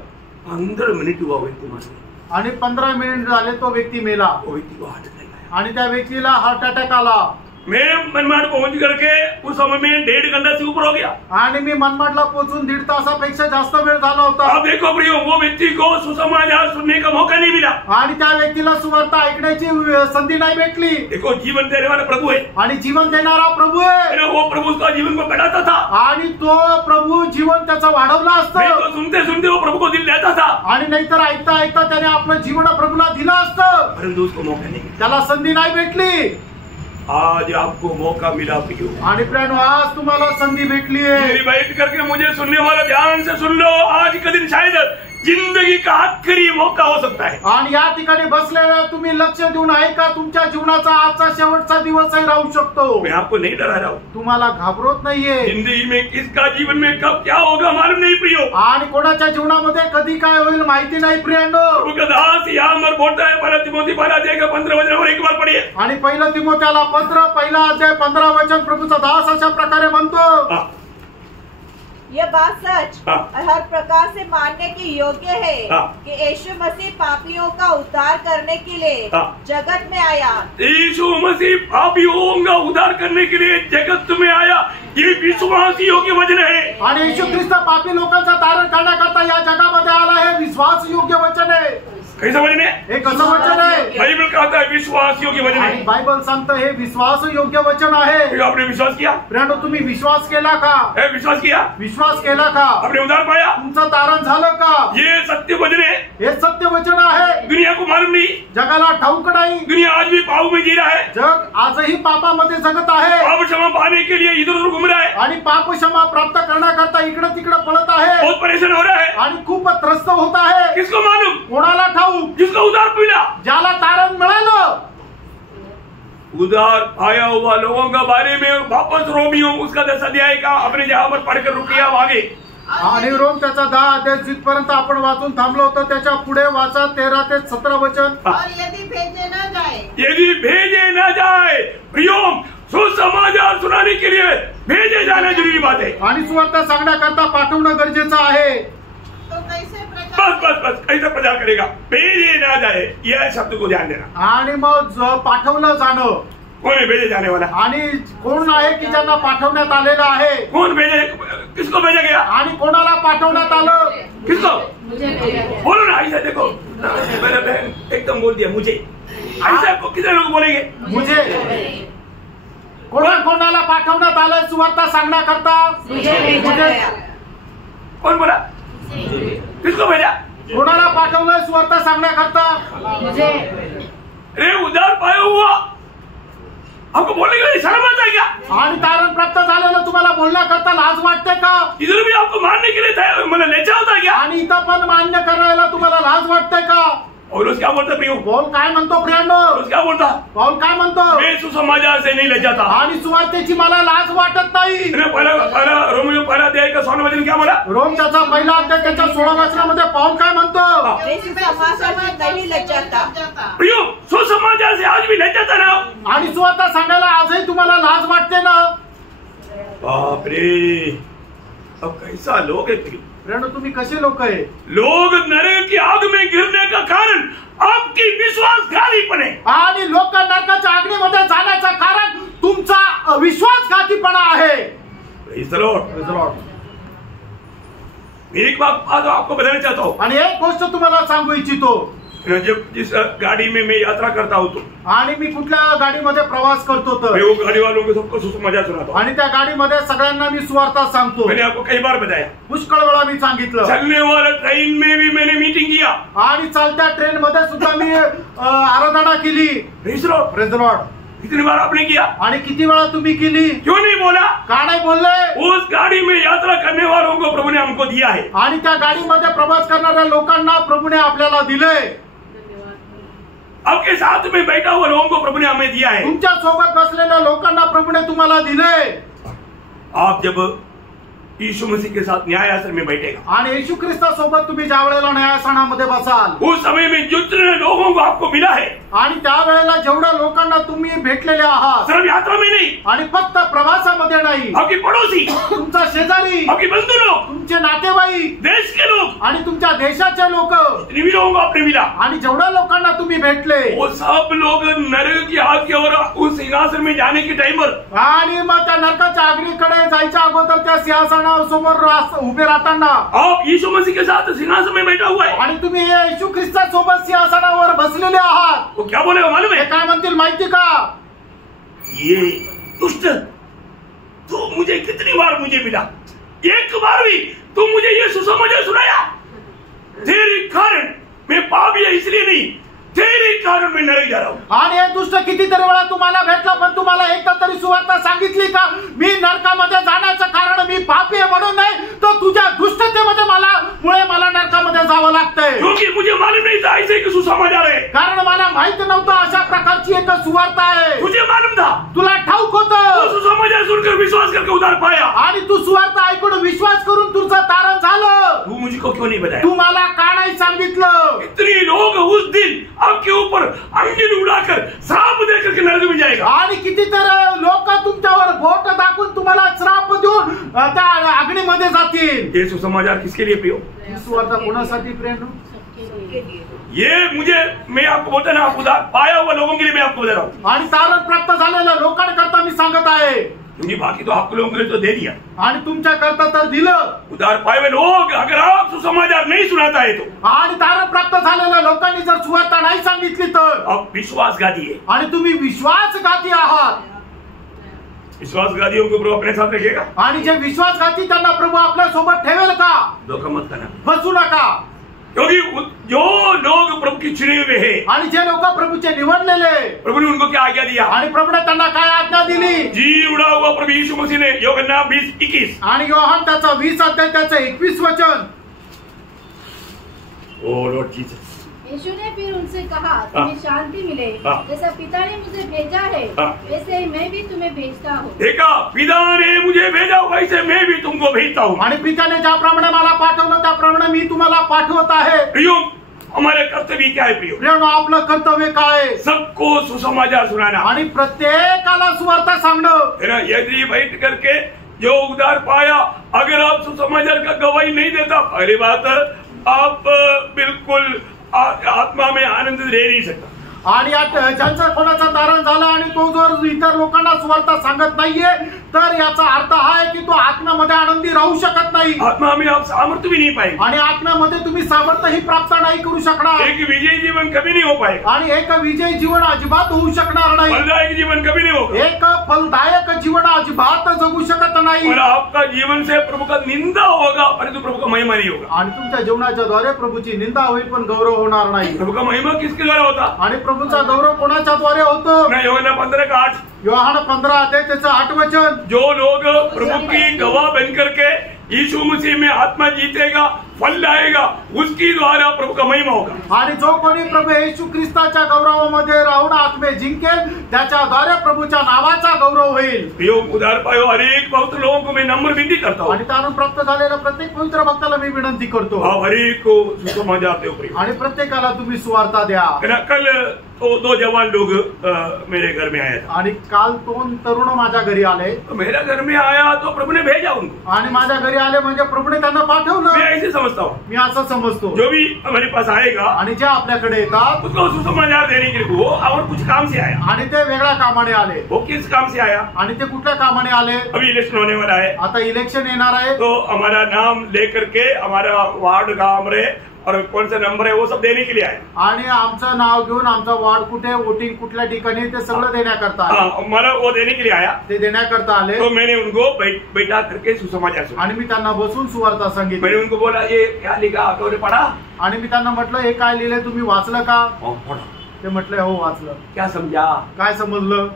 15 मिनट हुआ व्यक्ति मारे. आणि 15 मिनिट झाले तो व्यक्ती मेला. वो व्यक्ति को हार्ट अटैक आया. आणि त्या व्यक्तीला हार्ट अटॅक आला. मैं मनमाड पहुंच करके उस समय में 1.5 घंटा से ऊपर हो गया. आणि मी मनमाडला पोहोचून 1.5 तासापेक्षा जास्त वेळ झाला होता. आप देखो प्रियो, वो व्यक्ति को सुसमाचार सुनने का मौका नहीं मिला. आणि त्या व्यक्तीला सुवार्ता ऐकण्याची संधी नाही भेटली. देखो जीवन देने वाला प्रभु है. आणि जीवन देणारा प्रभू आहे. वो प्रभु उसका जीवन को बढ़ाता था. आणि तो प्रभू जीवन त्याचं वाढवलं नहीं असतं. तो सुनते सुनते वो प्रभु को दिल देता था. आणि नाहीतर ऐकता ऐकता त्याने आपलं जीवन प्रभूला दिलं असतं. परंतु उसको मौका नहीं मिला. त्याला संधी नाही भेटली. आज आपको मौका मिला प्रियो. आणि प्रियो, आज तुम्हाला संधी भेटली आहे. बैठ करके मुझे सुनने वाला ध्यान से सुन लो. आज का दिन शायद जिंदगी का आखिरी मौका हो सकता है. आणि या ठिकाणी बसलेला तुम्ही लक्ष देऊन ऐका, तुमच्या जीवनाचा आजचा शेवटचा दिवसही राहू शकतो. मैं आपको नहीं डरा रहा हूँ. तुम्हाला घाबरत नाहीये. जिंदगी में किसका जीवन में कब क्या होगा मालूम नहीं प्रियो. आणि कोणाच्या जीवनामध्ये कधी काय होईल माहिती नाही प्रियांनो. प्रभु का दास यहाँ पर बोलता है, पहला तिमोथी 15 वचन और एक बार पढ़िए. आणि 1 तिमोथेला पत्र 1 अध्याय 15 वचन प्रभूचा दास अशा प्रकारे म्हणतो, यह बात सच हाँ। और हर प्रकार से मानने की योग्य है हाँ। कि यीशु मसीह पापियों का उद्धार करने के लिए हाँ। जगत में आया. यीशु मसीह पापियों का उद्धार करने के लिए जगत में आया. ये विश्वासियों के वचन है. आणि येशू ख्रिस्त पापी लोकांचा तारण करण्याकरता या जगामध्ये आला. हे विश्वास योग्य वचन आहे. कैसा वचन है? हे कसं वचन आहे? बाइबल कहता है विश्वासियों के वचन आणि है. बायबल सांगतं हे विश्वास योग्य वचन आहे. फिर आपने विश्वास किया? प्रियांनो, तुम्ही विश्वास केला का? विश्वास किया? विश्वास केला का? आपने उद्धार पाया? तुमचं तारण झालं का? ये सत्य वचन है. हे सत्य वचन आहे. दुनिया को मालूम नहीं. जगाला ठाऊक नाही. दुनिया आज भी पाप में जी रहा है. जग आजही पापामध्ये जगत आहे. पाप क्षमा पाने के लिए इधर उधर घूम रहा है. आणि पाप क्षमा प्राप्त करण्याकरता इकडे तिकडे पळत आहे. बहुत परेशान हो रहा है. आणि खूप त्रस्त होत आहे. किसको मालूम? कोणाला ठाऊक? जिसको उद्धार मिला, ज्याला तारण मिळालं. उद्धार पाया हुआ लोगों का बारे में वापस रोमियो उसका 10 अध्याय का अपने जहाँ पर पढ़कर रुकिया आगे. आणि रोम त्याचा 10 अध्याय जिथपर्यंत आपण वाचून थांबलो होतो त्याच्या पुढे वाचा 13 ते 17 वचन. और यदि भेजे न जाए प्रियोम, सुसमाचार सुनाने के लिए भेजे जाना जरूरी बात है. आणि सुवार्ता सांगण्याकरता पाठवणं गरजेचं आहे. तो कैसे बस कैसे प्रचार करेगा? भेजे ना जाए, यह शब्द को ध्यान देना. आणि मग पाठवलं जाणं. कौन है भेजे जाने वाला? आणि कोण आहे की ज्यांना पाठवण्यात आलेलं आहे? कौन भेजे? किसको भेजा गया? आणि कोणाला पाठवण्यात आलं? किसको? बोलो ना. ऐसा देखो, मेरा बहन एकदम बोल दिया मुझे. ऐसा कितने लोग बोलेंगे मुझे? कोणाला पाठवण्यात आलं सुवार्ता सांगण्याकरता? कौन बोला? किसको भेजा? कोणाला पाठवलं सुवार्ता सांगण्याकरता? अरे उद्धार पाया हुआ आपको बोलने के लिए शर्म आता है क्या? आणि तारण प्राप्त झालेलं तुम्हाला बोलण्याकरता लाज वाटते का? इधर भी आपको मानने के लिए मतलब लज्जा होता है क्या? आणि इथं पण मान्य करायला तुम्हाला लाज वाटते का? और क्या बोलता प्रियो? पौल काय म्हणतो प्रियांनो? क्या बोलता? पौल काय म्हणतो? मैं सुसमाचार से नहीं लज्जाता आणि सुवार्तेची मला लाज वाटत नाही. रोमियो पहिला अध्याय का 16 वचन क्या बोला? रोमच्याचा पहिला अध्याय त्याच्या 16 वचनामध्ये पौल काय म्हणतो? मैं सुसमाचार से नहीं लज्जाता. प्रियो, सुसमाचार से आज भी लज्जाता ना? आणि सुवार्ता सांगायला आजही तुम्हाला लाज वाटते ना? बाप रे, अब कैसा लोग है प्रियो? प्रियांनो, तुम्ही कसे लोक आहे? लोग नरक की आग में गिरने का कारण आपकी विश्वासघातीपण है. आणि लोक नरकाच्या अग्नीमध्ये जाण्याचं कारण तुमचा अविश्वासघातीपणा आहे. Praise the Lord. Praise the Lord. एक बात आज आपको बताना चाहता हूँ. आणि एक गोष्ट तुम्हाला सांगू इच्छितो. जब जिस गाड़ी में मैं यात्रा करता हूँ तो आणि मी कुठल्या गाडीमध्ये प्रवास करतो तर मैं वो गाड़ी वालों को सबको सुसमाचार सुनाता हूँ. आणि त्या गाडीमध्ये सगळ्यांना मी सुवार्ता सांगतो. मैंने आपको कई बार बताया. पुष्कळ वेळा मी सांगितलं. चलने वाला ट्रेन में भी मैंने मीटिंग किया. आणि चालत्या ट्रेन मध्ये सुद्धा मी आराधना केली. Praise the Lord. Praise the Lord. कितनी बार आपने किया? आणि किती वेळा तुम्ही केली? क्यों नहीं बोला? का नाही बोलले? उस गाड़ी में यात्रा करने वालों को प्रभु ने हमको दिया है. आणि त्या गाडीमध्ये प्रवास करणाऱ्या लोकांना प्रभूने आपल्याला दिले. आपके साथ में बैठा हुआ लोगों को प्रभु ने हमें दिया है. तुमच्या सोबत बसलेल्या लोकांना प्रभूने तुम्हाला दिले. आप जब यीशु मसीह के साथ न्यायासन में बैठेगा आणि येशू ख्रिस्तासोबत तुम्ही ज्या वेळेला न्यायासनामध्ये बसाल, उस समय में जितने लोगों को आपको मिला है, आणि त्या वेळेला जेवढ्या लोकांना तुम्ही भेटलेले आहात, सिर्फ यात्रा में नहीं, आणि फक्त प्रवासामध्ये नाही, आपकी पड़ोसी, तुमचा शेजारी, आपके बंधु लोग, तुमचे नातेवाईक, देश के लोग, आणि तुमच्या देशाचे लोक, जितने भी लोगों को आपने मिला, आणि जेवढ्या लोकांना तुम्ही भेटले, वो सब लोग नरक की आग की ओर उस सिंहासन में जाने के टाइम पर, आणि मग त्या नरकाच्या अग्नीकडे जायच्या अगोदर त्या सिंहासनासमोर उभे राहताना आप यीशु मसीह के साथ सिंहासन में बैठा हुआ है, आणि तुम्ही येशू ख्रिस्तासोबत सिंहासनावर बसलेले आहात. वो क्या बोलेगा मालूम हे है? काय म्हणतील माहिती का? ये दुष्ट, तू मुझे कितनी बार मुझे मिला, एक बार भी तू मुझे ये सुसमाचार सुनाया? तेरे कारण मैं पापी है इसलिए नहीं, तेरे कारण मैं नरक जा रहा हूँ. आणि हे दुष्ट कितीतरी वेळा तुम्हाला भेटला, पण तुम्हाला एकदा तरी सुवार्ता सांगितली का? मी नरकामध्ये जाण्याचं कारण मी पापी आहे म्हणून नाही, तर तुझ्या दुष्टतेमध्ये मला नरकामध्ये जावं लागतंय. क्योंकि मुझे मालूम नहीं था ऐसे कि सुसमाचार है. कारण मला माहित नव्हतं अशा प्रकारची एक सुवार्ता आहे. तुझे मालूम था, तुला ठाऊक तो होतं, सुसमाचार सुनकर विश्वास करके उधार पाया. आणि तू सुवार्ता ऐकून विश्वास करून तुझं तारण झालं. तू मुझको क्यों नहीं बताया? तू मला का नाही सांगितलं? इतने लोग उस दिन आपके ऊपर अंगील उड़ाकर श्राप देकर के नरक में जाएगा. आणि कितीतरी लोक तुमच्यावर बोट दाखवून तुम्हाला श्राप देऊन त्या अग्नीमध्ये जातील. ये सुसमाचार किसके लिए प्रियो? ही सुवार्ता कोणासाठी प्रेम? ये मैं आपको बोलता ना, आप उधार पाया हुआ लोगों के लिए मैं आपको बता रहा हूँ. आणि तारण प्राप्त झालेल्या लोकांकरता मी सांगत आहे. क्योंकि बाकी तो आपके लोगों के लिए तो दे दिया. आणि तुमच्या करता तर दिलं. उधार पाए हुए लोग अगर आप सुसमाचार नहीं सुनाता है तो आणि तारण प्राप्त झालेल्या लोकांनी जर सुवार्ता नाही सांगितली तर आप विश्वासघाती है. आणि तुम्ही विश्वासघाती आहात. विश्वासघातियों को प्रभु अपने साथ रखेगा. आणि जे विश्वासघाती त्यांना प्रभु आपल्या सोबत ठेवेल का? धोखा मत करना. फसू नका. क्योंकि जो लोग प्रभु के चुने हुए हैं, आणि जे लोक प्रभूचे निवडलेले, प्रभु ने उनको क्या आज्ञा दिया? आणि प्रभूने त्यांना काय आज्ञा दिली? जी उड़ा हुआ प्रभु यीशु मसीह ने यूहन्ना 20:21 आणि योहान त्याचा 20 अध्याय त्याचं 21 वचन. ओ लॉर्ड जीसस. यीशु ने फिर उनसे कहा, तुम्हें शांति मिले. जैसा पिता ने मुझे भेजा है, वैसे ही मैं भी तुम्हें भेजता हूँ. देखा, पिता ने मुझे भेजा वैसे मैं भी तुमको भेजता हूँ. आणि पित्याने ज्याप्रमाणे मला पाठवलं त्याप्रमाणे मी तुम्हाला पाठवत आहे. प्रियो, हमारे कर्तव्य क्या है प्रियो? प्रियो, आपलं कर्तव्य काय? सबको सुसमाचार सुनाना. आणि प्रत्येकाला सुवार्ता सांगणं. है ना? यदि बैठ करके जो उधार पाया, अगर आप सुसमाचार का गवाही नहीं देता, पहली बात आप बिल्कुल आत्मा में आनंद रह नहीं सकता. आणि ज्यांचं कोणाचं तारण झालं आणि तो जर इतर लोकांना सुवार्ता सांगत नाहीये, तर याचा अर्थ हा आहे की तो आत्म्यामध्ये आनंदी राहू शकत नाही. आत्मा में आप सामर्थ्य भी नहीं पाएंगे. आणि आत्म्यामध्ये तुम्ही सामर्थ्यही प्राप्त नाही करू शकणार. एक विजयी जीवन कभी नहीं हो पाएगा. आणि एक विजयी जीवन अजिबात होऊ शकणार नाही. फलदायक जीवन कभी नहीं होगा. एक फलदायक जीवन अजिबात जगू शकत नाही और आपका जीवन से प्रभु का निंदा होगा परंतु प्रभु का महिमा नहीं होगा। आणि तुमच्या जीवनाच्या द्वारे प्रभूची निंदा होईल पण गौरव होणार नाही। प्रभु का महिमा किसके द्वारा होता? आणि प्रभूचा गौरव कोणाच्या द्वारे होतो? यूहन्ना 15:8 योहान 15 अध्याय त्याचं 8 वचन, जो लोग प्रभु की गवाह बन करके यीशु मसीह में आत्मा जीतेगा, फल लाएगा, उसकी द्वारा प्रभु का महिमा होगा। आणि जो कोणी प्रभू येशू ख्रिस्ताच्या गौरवामध्ये राहून आत्मे जिंकेल त्याच्याद्वारे प्रभूच्या नावाचा गौरव होईल। उधार पायो हरेक पवित्र लोगों को मैं नम्र विनती करता हूँ आणि तारून प्राप्त झालेल्या प्रत्येक पवित्र भक्ताला मी विनंती करतो, आप हरेक को सुसमाचार दो प्रिय। आणि प्रत्येकाला तुम्ही सुवार्ता द्या। कल तो 2 जवान लोग मेरे घर में आया था आणि काल 2 तरुण माझ्या घरी आले। तो मेरा घर में आया तो प्रभु ने भेजा उनको, आणि माझ्या घरी आले म्हणजे प्रभूने त्यांना पाठवलं। मैं ऐसे समझता हूँ मी असं समजतो जो भी हमारे पास आएगा आणि जे आपल्याकडे येतात उसको सुसमाचार देने के लिए वो और कुछ काम से आया। आणि ते वेगळ्या कामाने आले। वो किस काम से आया? आणि ते कुठल्या कामाने आले? अभी इलेक्शन होने वाला है, आता इलेक्शन येणार आहे, तो हमारा नाम लेकर के हमारा वार्ड काम रहे और कौन सा नंबर है वो सब देने के लिए आए। आणि आमचं नाव घेऊन आमचा वार्ड कुठे, वोटिंग कुठल्या ठिकाणी, ते सगळं देण्याकरता आले। मला वो देने के लिए आया, ते देण्याकरता आले। तो मैंने उनको बैठा करके सुसमाचार सुना। आणि मी त्यांना बसून सुवार्ता सांगितली। मैंने उनको बोला ये क्या लिखा आपने पढ़ा? आणि मी त्यांना म्हटलं हे काय लिहिलंय तुम्ही वाचलं का? पढ़ा। ते म्हटले हो वाचलं। क्या समझा? काय समजलं?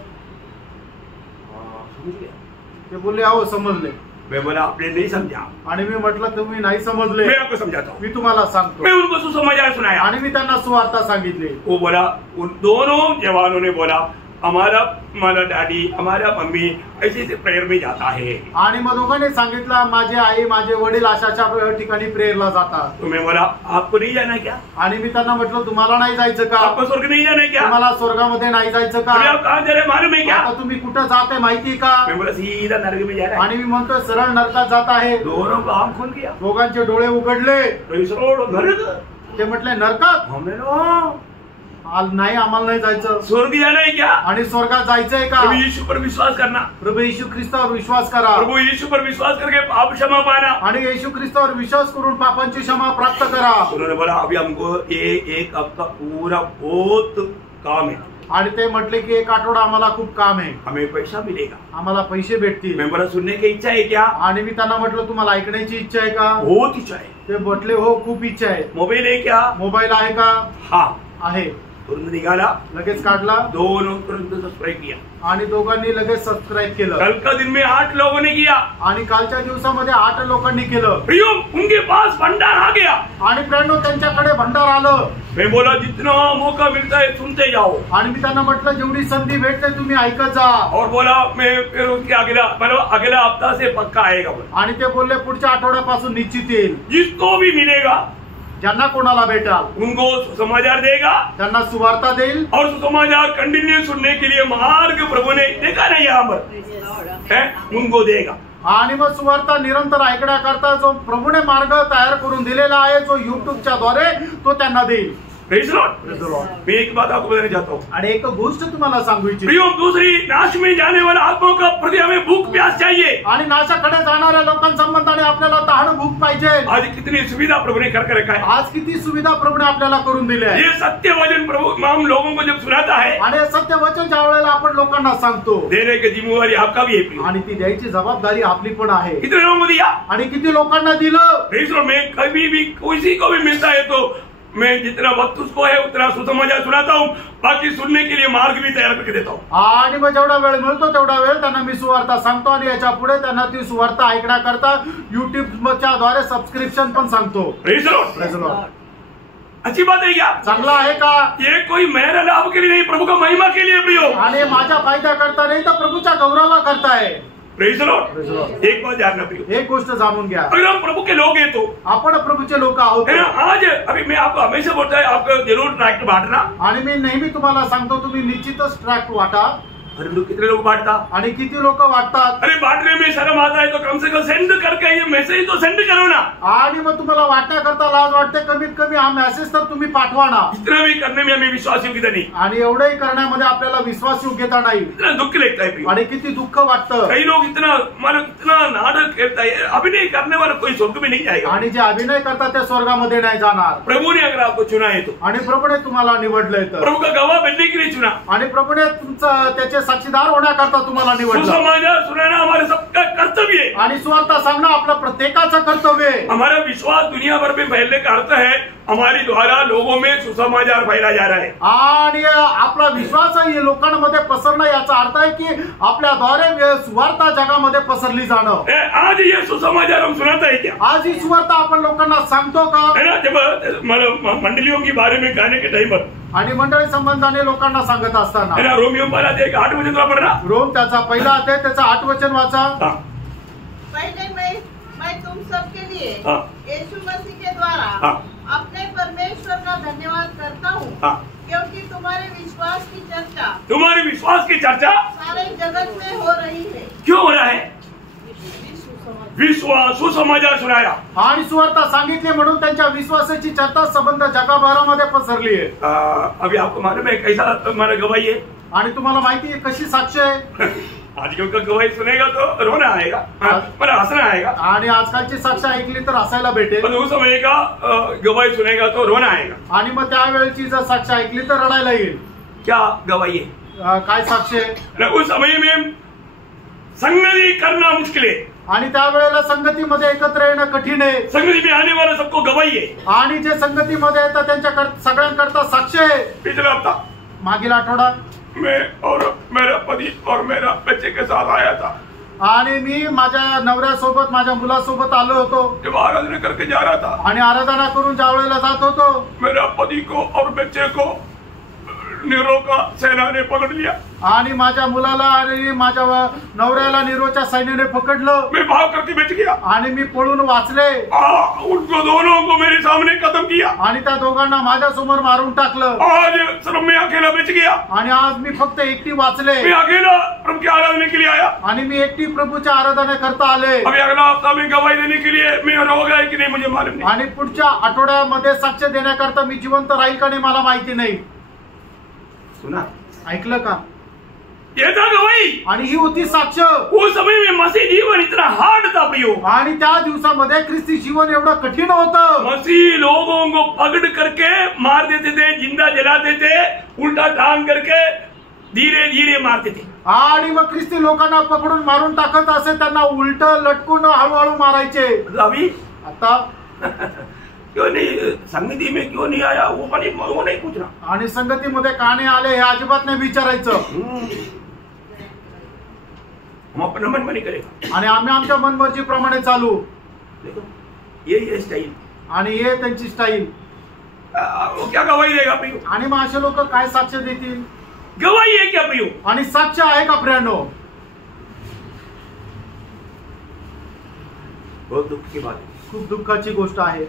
ते बोलले हो समजले। मैं बोला आपने नहीं समझा। आणि मी म्हटलं तुम्ही नाही समजले, मैं आपको समझाता हूँ। मी तुम्हाला सांगतो। मैं उनको सुसमाचार सुनाया आणि मी त्यांना सुवार्ता सांगितली। वो बोला, उन दोनों जवानों ने बोला हमारा डैडी, हमारा मम्मी ऐसे प्रेयर में जाता है। आणि मग दोघांनी सांगितलं माझे आई, माझे वडील अशाच्या ठिकाणी प्रेयरला जातात। तो मैं बोला आपको नहीं जाना क्या? आणि मी त्यांना म्हटलं तुम्हाला नाही जायचं का? आपको स्वर्ग नहीं जाना क्या? तुम्हाला स्वर्गामध्ये नाही जायचं का? अभी आप कहाँ जा रहे हैं मालूम है क्या? आता तुम्ही कुठं जाते माहिती का? मैं बोला सीधा नरक में जा रहा है। आणि मी म्हणतो सरळ नरकात जात आहे। दोनों का आँख खुल गया, दोघांचे डोळे उघडले। नरक? ते म्हटले नरकात? हमने नाही आम्हाला नाही जायचं। स्वर्ग जाना है क्या? आणि स्वर्गात जायचंय का? प्रभु यीशु पर विश्वास करना, प्रभू येशू ख्रिस्तावर विश्वास करा। प्रभु यीशु पर विश्वास करके पाप क्षमा पाना। आणि येशू ख्रिस्तावर विश्वास करून पापांची क्षमा प्राप्त करा। उन्होंने बोला अभी हमको ये 1 हफ्ता पूरा बहुत काम है। आणि ते म्हटले की 1 आठवडा आम्हाला खूप काम आहे, हमें पैसा मिलेगा, आम्हाला पैसे भेटतील। मैं बोला सुनने की इच्छा है क्या? आणि मी त्यांना म्हटलं तुम्हाला ऐकण्याची इच्छा आहे का? बहुत इच्छा है। ते म्हटले हो खूप इच्छा आहे। मोबाइल है क्या? मोबाईल आहे का? हाँ। आहे। तुरंत निकाला, लगेच काढला, दोनों तुरंत सब्सक्राइब किया। आणि दोघांनी लगेच सबस्क्राईब केलं। कल का दिन में 8 लोगों ने किया। आणि कालच्या दिवसामध्ये 8 लोकांनी केलं। प्रियो उनके पास भंडार आ गया। आणि फ्रेंडो त्यांच्याकडे भंडार आलं। मैं बोला जितना मौका मिलता है सुनते जाओ। आणि मी त्यांना म्हटलं जेवढी संधी भेटते तुम्ही ऐकत जा। और बोला मैं फिर उसके अगला हफ्ता से पक्का आएगा बोला। आणि ते बोलले पुढच्या आठवड्यापासून निश्चित येईल। जिसको भी मिलेगा ज्यांना कोणाला भेटाल उनको सुसमाचार देगा, त्यांना सुवार्ता देईल। और सुसमाचार कंटिन्यू सुनने के लिए मार्ग प्रभु ने देखा ना यहाँ पर है, उनको देगा। आणि मग सुवार्ता निरंतर ऐकण्याकरता जो प्रभूने मार्ग तयार करून दिलेला आहे, जो युट्यूबच्या द्वारे, तो त्यांना देईल। Praise the Lord. मैं एक बात आपको बताना चाहता हूँ। आणि एक गोष्ट तुम्हाला सांगू इच्छितो। प्रियो दूसरी नाश में जाने वाला आत्माओं का प्रति हमें भूख प्यास चाहिए। आणि नाशाकडे जाणाऱ्या लोकांसंबंधाने आपल्याला तहान भूक पाहिजे। आज कितनी सुविधा प्रभु ने करके रखा है। आज किती सुविधा प्रभूने आपल्याला करून दिल्या आहे। ये सत्य वचन प्रभु हम लोगों को जब सुनाता है, आणि सत्य वचन ज्या वेळेला आपण लोकांना सांगतो, देने की जिम्मेवारी आपका भी है। आणि ती द्यायची जबाबदारी आपली पण आहे। कितने लोगों को दिया? आणि किती लोकांना दिलं। Praise the Lord. मैं कभी भी किसी को भी मिलता है तो मैं जितना वक्त उसको है उतना सुसमाचार सुनाता हूँ, बाकी सुनने के लिए मार्ग भी तैयार करके देता हूँ। आणि मग जेवढा वेळ मिळतो तेवढा वेळ त्यांना मी सुवार्ता सांगतो, आणि याच्या पुढे त्यांना ती सुवार्ता ऐकण्याकरता युट्यूबच्या द्वारे सबस्क्रिप्शन पण सांगतो। Praise the Lord. Praise the Lord. अच्छी बात है क्या? चांगला आहे का? ये कोई मेरा लाभ के लिए नहीं, प्रभु का महिमा के लिए प्रियो। आणि माझ्या फायदा करता नाही तर प्रभूच्या गौरवा करताय। Praise the Lord. Praise the Lord. एक बात जानना प्रियो, एक गोष्ट जाणून घ्या, अगर हम प्रभु के लोग हैं तो आपण प्रभूचे लोक आहोत। है ना। आज अभी मैं आपको हमेशा बोलता है आपको जरूर ट्रैक्ट बांटना। आणि मी नेहमी तुम्हाला सांगतो तुम्ही निश्चितच ट्रॅक्ट वाटा। अरे लोग कितने लोग बांटता? आणि किती लोक वाटतात? अरे बांटने में शर्म आता है तो कम से कम सेंड करके ये मैसेज तो सेंड करो ना। आणि मग तुम्हाला वाटण्याकरता लाज वाटते, कमीत कमी हा मेसेज तर तुम्ही पाठवा ना। इतना भी करने में हमें विश्वास योग्यता नहीं, आणि एवढंही करण्यामध्ये आपल्याला विश्वास योग्यता नाही। इतना दुख लगता है प्रियो। आणि किती दुःख वाटतं। कई लोग इतना नाटक करता है, अभिनय करने वाला कोई स्वर्ग में नहीं जाएगा। आणि जे अभिनय करतात ते स्वर्गामध्ये नाही जाणार। प्रभु ने अगर आपको चुना है तो, आणि प्रभूने तुम्हाला निवडलंय तर, प्रभु का गवाह बनने के लिए चुना, आणि प्रभूने तुमचं त्याचे साक्षीदार होण्याकरता तुम्हाला निवडलं। सुसमाचार सुनाना हमारे सबका कर्तव्य है आणि सुवार्ता सांगणं आपलं प्रत्येकाचं कर्तव्य आहे। हमारा विश्वास दुनिया भर में फैलने का अर्थ है हमारी द्वारा लोगों में सुसमाचार फैला जा रहा है। आणि आपला विश्वास आहे लोकांमध्ये पसरणं याचा अर्थ आहे की आपल्याद्वारे सुवार्ता जगामध्ये पसरली जाणं। आज ये सुसमाचार हम सुनाते हैं क्या? आज ही सुवार्ता आपण लोकांना सांगतो का? है ना, जब मंडलियों के बारे में गाने के टाइम पर आणि मंडळी संबंधाने लोकांना सांगत असताना है ना, रोमियो पहला अध्याय 8 वचन पढ़ना। रोम त्याचा पहिला अध्याय त्याचा 8 वचन वाचा। पहले मैं तुम सबके लिए हाँ। यीशु मसीह के द्वारा हाँ। अपने परमेश्वर का धन्यवाद करता हूँ हाँ। क्योंकि तुम्हारे विश्वास की चर्चा सारे जगत में हो रही है। क्यों हो रहा है? विश्वास सुसमाचार सुनाया आणि सुवार्ता सांगितली म्हणून त्यांच्या विश्वासाची चर्चा संबंध जगभरामध्ये पसरली आहे। अभी आपको मालूम है कैसा हमारा गवाही है? आणि तुम्हाला माहिती आहे कशी साक्ष आहे? आज क्योंकि गवाही सुनेगा तो रोना आएगा पर हंसना आएगा। आणि आजकालची साक्ष ऐकली तर हसायला भेटेल, पर उस समय का गवाही सुनेगा तो रोना आएगा। आणि मग त्यावेळेची जर साक्ष ऐकली तर रडायला येईल। क्या गवाही है? काय साक्ष आहे? उस समय में संगति करना मुश्किल है आणि त्यावेळेला संगतीमध्ये एकत्र येणं कठीण आहे। संगति में आने वाला सबको गवाही है आणि जे संगतीमध्ये येतात त्यांच्या सगळ्यांकरता साक्ष आहे। पिछला हफ्ता मागील आठवडा मैं और मेरा पति और मेरा बच्चे के साथ आया था आणि मी माझ्या नवऱ्यासोबत माझ्या मुलासोबत आलो होतो। जब आराधना करके जा रहा था आणि आराधना करून ज्यावेळेला जात होतो मेरा पति को और बच्चे को नीरो का सेना ने पकड़ लिया आणि माझ्या मुलाला आणि माझ्या नवऱ्याला नीरोच्या सैन्याने पकडलं। मैं भाग करके बच गया आणि मी पळून वाचले। उनको दोनों को मेरे सामने खत्म किया आणि त्या दोघांना माझ्या समोर मारून टाकलं। आज सिर्फ मैं अकेला बच गया आणि आज मी फक्त एकटी वाचले। मैं अकेला प्रभु की आराधना के लिए आया आणि मी एकटी प्रभूच्या आराधना करता आले। अभी अगला हफ्ता में गवाही देने के लिए मैं होगा कि नहीं मुझे मालूम नहीं। आणि पुढच्या आठवड्यामध्ये साक्ष देण्याकरता मी जिवंत राहील का नाही मला माहिती नाही। सुना, ऐकलं का? ये था गवाही आणि ही होती साक्ष। उस समय में मसीह जीवन इतना हार्ड था प्रियो। आणि त्या दिवसामध्ये ख्रिस्ती जीवन एवढं कठीण होतं। मसीह लोगों को पकड़ करके मार देते थे, जिंदा जलाते थे, उल्टा टांग करके धीरे धीरे मारते थे। आणि मग ख्रिस्ती लोकांना पकडून मारून टाकत असे, त्यांना उलट लटकून हळूहळू मारायचे। अभी आता क्यों नहीं संगति में क्यों नहीं आया वो नहीं पूछना। आणि संगतीमध्ये का नाही आले हे अजिबात नाही विचारायचं। हम अपना मन मनी करेगा आणि आम्ही आमच्या मनमर्जीप्रमाणे चालू। देखो ये स्टाइल आणि हे त्यांची स्टाईल। वो क्या गवाही देगा प्रियो? आणि मग असे लोक काय साक्ष देतील? गवाही है क्या प्रियो? आणि साक्ष आहे का प्रियानो? बहुत दुख की बात है, खूप दुःखाची गोष्ट आहे।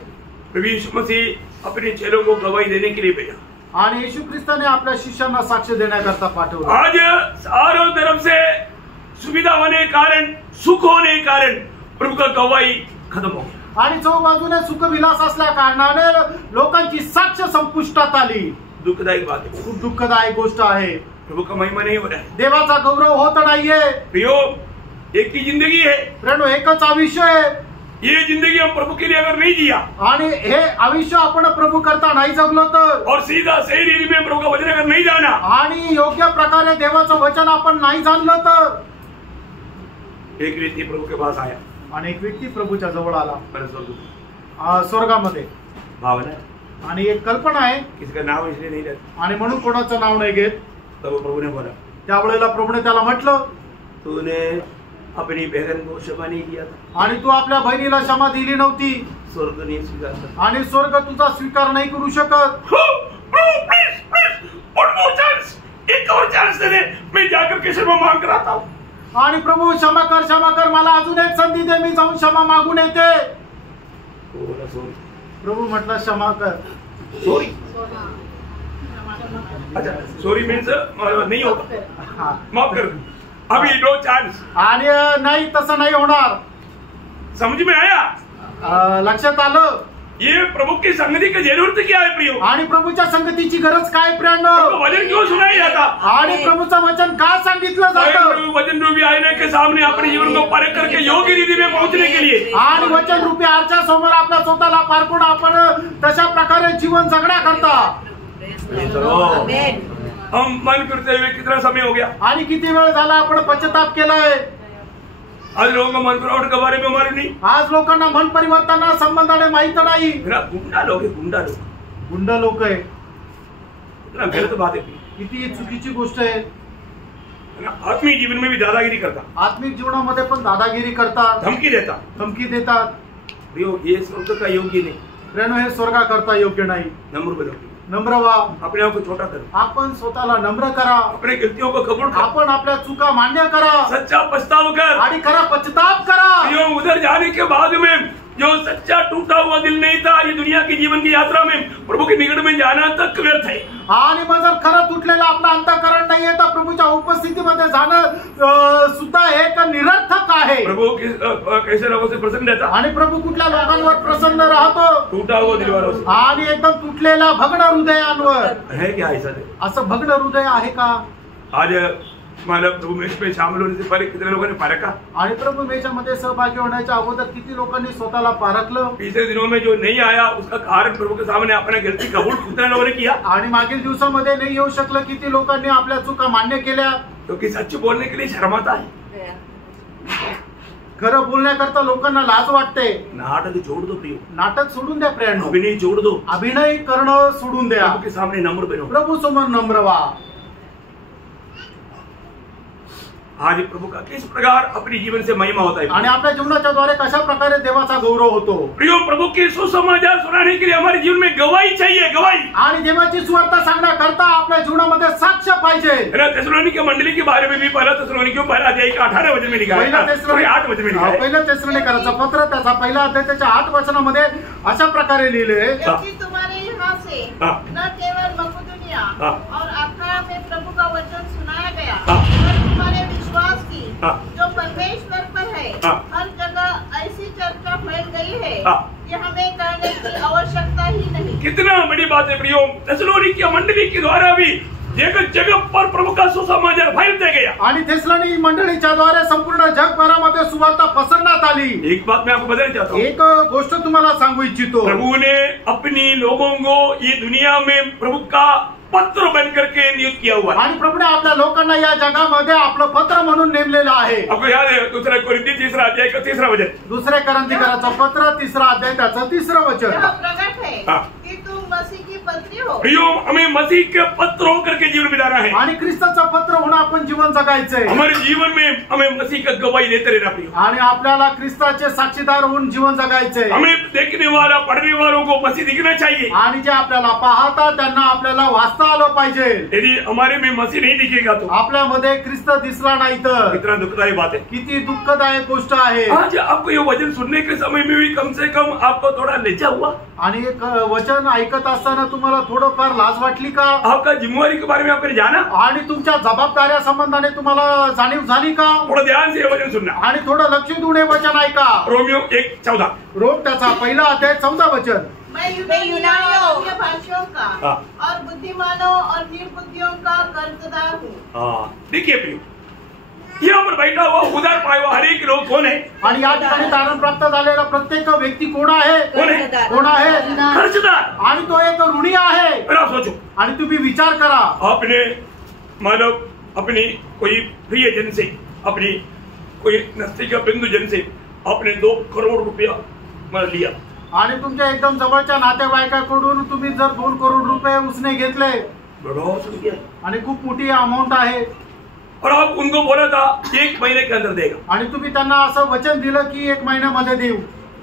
प्रभु यीशु मसीह अपने चेलों को गवाही देने के लिए भेजा आणि येशू ख्रिस्ताने आपल्या शिष्यांना साक्ष देण्याकरता पाठवलं। आज चारों तरफ से सुविधा होने के कारण, सुख होने के कारण प्रभु का गवाही खत्म हो गया। आणि चौबाजूने सुखविलास असल्या कारणाने लोकांची साक्ष संपुष्टात आली। दुःखदायक बात है, खूप दुःखदायक गोष्ट आहे। प्रभु का महिमा नहीं हो रहा है। देवाचा गौरव होत नाहीये। प्रियो, एक ही जिंदगी है, प्रियानो एकच आयुष्य आहे। ये जिंदगी हम प्रभु के लिए अगर नहीं जिया आणि हे आयुष्य आपण प्रभु करता नाही जगलो तर, और सीधा सही रीति में प्रभु का वचन अगर नहीं जाना आणि योग्य प्रकारे देवाचं वचन आपण नाही जाणलं तर, एक व्यक्ति प्रभु के पास आया आणि एक व्यक्ती प्रभूच्या जवळ आला स्वर्ग स्वर्गामध्ये। भावना आणि एक कल्पना आहे, किसका नाम इसलिए नहीं रहता, आणि म्हणून कोणाचं नाव नाही घेत। तब प्रभु ने बोला त्यावेळेला प्रभूने त्याला म्हटलं, तूने अपनी बहन को क्षमा नहीं किया था आणि तू आपल्या बहिणीला क्षमा दिली नव्हती, स्वर्ग नहीं स्वीकार करता। आणि स्वर्ग तुझा स्वीकार नाही करू शकत। एक और चांस दे दे, मैं जाकर के क्षमा मांग कर आता हूँ। आणि प्रभू क्षमा कर, मला अजून एक संधी दे, मी जाऊन क्षमा मागून येते। प्रभू म्हटलं क्षमा कर। सॉरी, अच्छा सॉरी मीन्स नहीं होगा, माफ कर, अभी नो चांस। आणि नाही तसं नाही होणार। समझ में आया? लक्षात आलं? ये प्रभु की संगति की जरूरत क्या है प्रियो? आणि प्रभूच्या संगतीची गरज काय प्रियांनो? वचन क्यों सुनाया जाता? आणि प्रभूचं वचन का सांगितलं जातं? वचन रूपी आईने के सामने अपने जीवन को परख करके योग्य रीति में पहुंचने के लिए, आणि वचन रूपी आरच्या समोर आपल्या स्वतःला पारखून आपण तशा प्रकारे जीवन जगण्या करता हम मन फिरते हुए कितना समय हो गया? आणि किती वेळ झाला आपण पश्चाताप केलाय? आज लोगों को मन परिवर्तन के बारे में मालूम नहीं। आज लोकांना मन परिवर्तना संबंधाने माहित नाही। गुंडा लोग है, गुंडा लोग, गुंड लोक आहे। इतना गलत बात है। किती चुकीची गोष्ट आहे। आत्मिक जीवन में भी दादागिरी करता, आत्मिक जीवनामध्ये पण दादागिरी करतात, धमकी देतात। ये स्वर्ग का योग्य नहीं। प्रेरणा हे स्वर्गाकरता योग्य नाही। नम्र बनो, नम्र व्हा, अपने आप को छोटा करो, आपण स्वतःला नम्र करा, अपने गलतियों को कबूल करो, आपण आपल्या चुका मान्य करा, सच्चा पछतावा कर आणि खरा पश्चाताप करा। उधर जाने के बाद में जो सच्चा टूटा हुआ दिल नहीं था, ये दुनिया की जीवन की यात्रा में प्रभु के निकट में जाना तक व्यर्थ है। आणि मग जर खरं तुटलेलं आपलं अंतःकरण नाहीये तर प्रभूच्या उपस्थितीमध्ये जाणं सुद्धा एक निरर्थक आहे। प्रभु कैसे लोगों से प्रसन्न रहता, आणि प्रभू कुठल्या लोकांवर प्रसन्न राहतो? टूटा हुआ दिल वालों से, आणि एकदम तुटलेल्या भग्न हृदयांवर। है क्या ऐसा? असं भग्न हृदय आहे का? आज मला प्रभु मेष में शामिल होने से पहले कितने लोगों ने पारखा? आणि प्रभू मेषामध्ये सहभागी होण्याच्या अगोदर किती लोकांनी स्वतःला पारखलं? पिछले दिनों में जो नहीं आया उसका कारण प्रभु के सामने अपने गलती कबूल कितने लोगों ने किया? आणि मागील दिवसामध्ये नाही येऊ शकलं किती लोकांनी आपल्या चुका मान्य केल्या? क्योंकि सच बोलने के लिए शर्माता है, खरं बोलण्याकरता लोकांना लाज वाटते। नाटक छोड़ दो प्रियो, नाटक सोडून द्या प्रियांनो, अभिनय छोड़ दो, अभिनय करणं सोडून द्या, प्रभु के सामने नम्र बनो, प्रभू समोर नम्र व्हा। आज प्रभु का किस प्रकार अपने जीवन से महिमा होता है, आणि आपल्या जीवनाच्या द्वारे कशा प्रकारे देवाचा गौरव होतो। प्रियो, प्रभु के सुसमाचार सुनाने के लिए हमारे जीवन में गवाही चाहिए, गवाही। आणि देवाची सुवार्ता सांगण्याकरता आपल्या जीवनामध्ये साक्ष पाहिजे। थिस्सलुनीके मंडली के बारे में भी पहला थिस्सलुनीकियों पहला अध्याय का 18 वचन में लिखा है, 8 वचन में लिखा है। पहिलं थिस्सलुनीकराचं पत्र त्याचा पहिला अध्याय त्याच्या 8 वचनामध्ये अशा प्रकारे लिहिले, क्योंकि तुम्हारे यहाँ से न केवल मकुदुनिया और अखाया में प्रभु का वचन सुनाया गया, पर तुम्हारे विश्वास की जो परमेश्वर पर है हर जगह ऐसी चर्चा फैल गई है कि हमें कहने की आवश्यकता ही नहीं। कितना बड़ी बात है प्रियो, थिस्सलुनीके मंडली के द्वारा भी जगह जगह पर प्रभु का सुसमाचार फैलते गया, आणि थिस्सलुनी मंडळीच्या द्वारे संपूर्ण जगभरामध्ये सुवार्ता पसरण्यात आली। एक बात मैं आपको बताना चाहता हूँ, एक गोष्ट तुम्हाला सांगू इच्छितो, प्रभु ने अपनी लोगों को ये दुनिया में प्रभु का पत्र बन करके नियुक्त किया हुआ है। आणि प्रभूने आपल्या लोकांना या जगामध्ये आपलं पत्र म्हणून नेमलेलं आहे। आपको याद है दूसरा कोरिन्थी 3 अध्याय का 3 वचन, दुसरे कोरिन्थीकराचं पत्र 3 अध्याय त्याचं 3 वचन, यह प्रकट है कि तुम मसीह की पत्री हो। प्रियो, हमें मसीह के पत्र होकर के जीवन बिताना है, आणि ख्रिस्ताचं पत्र होऊन आपण जीवन जगायचंय। हमारे जीवन में हमें मसीह का गवाही देते रहना प्रियो, आणि आपल्याला ख्रिस्ताचे साक्षीदार होऊन जीवन जगायचंय। हमें देखने वाला पढ़ने वालों को मसीह दिखना चाहिए, आणि जे आपल्याला पाहतात त्यांना आपल्याला वाचता आलं पाहिजे। यदि हमारे में मसीह नहीं दिखेगा तो आपल्यामध्ये ख्रिस्त दिसला नाही तर कितना दुखदायी बात है, किती दुःखदायक गोष्ट आहे। आज आपको ये वचन सुनने के समय में भी कम से कम आपको थोड़ा लज्जा हुआ? आणि एक वचन ऐकत असताना तुम्हाला थोडंफार लाज वाटली का? आपका जिम्मेवारी के बारे में आपने जाना? आणि तुमच्या जबाबदाऱ्या संबंधाने तुम्हाला जाणीव झाली का? थोड़ा ध्यान से वचन सुनना, आणि थोडं लक्ष देऊन हे वचन ऐका। रोमियो 1:14, रोम त्याचा पहिला अध्याय 14 वचन, मैं यूनानियों और भाषियों का और बुद्धिमानों और निर्बुद्धियों का कर्जदार हूँ। देखिए प्रियो, यहाँ पर बैठा हुआ उधार पाया हुआ हर एक लोग कौन है? आणि या ठिकाणी तारण प्राप्त झालेला प्रत्येक व्यक्ती कोण आहे? कोण आहे? कोण आहे? कर्जदार, आणि तो एक ऋणी आहे। जरा सोचो, आणि तुम्ही विचार करा, आपने मतलब अपनी कोई प्रियजन से, अपनी कोई नजदीक बिंदु जन से आपने 2 करोड़ रुपया मतलब लिया, आणि तुमच्या एकदम जवळच्या नातेवाईकाकडून तुम्ही जर 2 करोड रुपये उसने घेतले, आणि खूप मोठी अमाऊंट आहे, और आप उनको बोला था 1 महीने के अंदर देगा, आणि तुम्ही त्यांना असं वचन दिलं की 1 महिन्यामध्ये देऊ,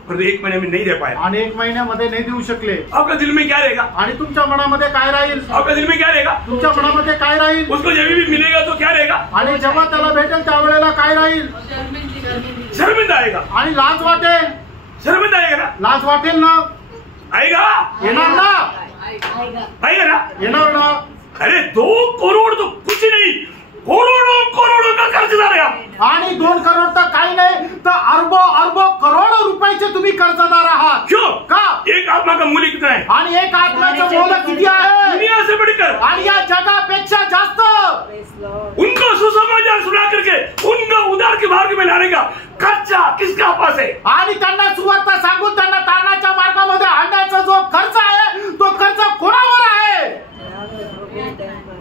पर 1 महीने में नहीं दे पाया, आणि 1 महिन्यामध्ये नाही देऊ शकले, आपका दिल में क्या रहेगा? आणि तुमच्या मनामध्ये काय राहील? आपका दिल में क्या रहेगा? तुमच्या मनामध्ये काय राहील? उसको जब भी मिलेगा तो क्या रहेगा? आणि जेव्हा त्याला भेटेल त्यावेळेला काय राहील? शर्मिंदा आएगा, आणि लाज वाटेल, शर्मिंदा आएगा ना? लाज वाटेल ना? आएगा, येणार ना? आएगा ना? येणार ना? अरे 2 करोड़ तो कुछ नहीं, करोड़ों करोड़ों का कर्जदार है। आणि 2 करोड तर काही नाही तर अरबो करोड रुपयाचे तुम्ही कर्जदार आहात। क्यों? का? एक आत्मा का मूल्य कितना है? आणि एक आत्म्याचं मोल किती आहे? दुनिया से बढ़कर, आणि या जगापेक्षा जास्त। उनको सुसमाचार सुना करके उनको उधार के मार्ग में लाने का खर्चा किसका पास है? आणि त्यांना सुवार्ता सांगून त्यांना तारणाच्या मार्गामध्ये आणण्याचा जो खर्च आहे तो खर्च कोणावर आहे?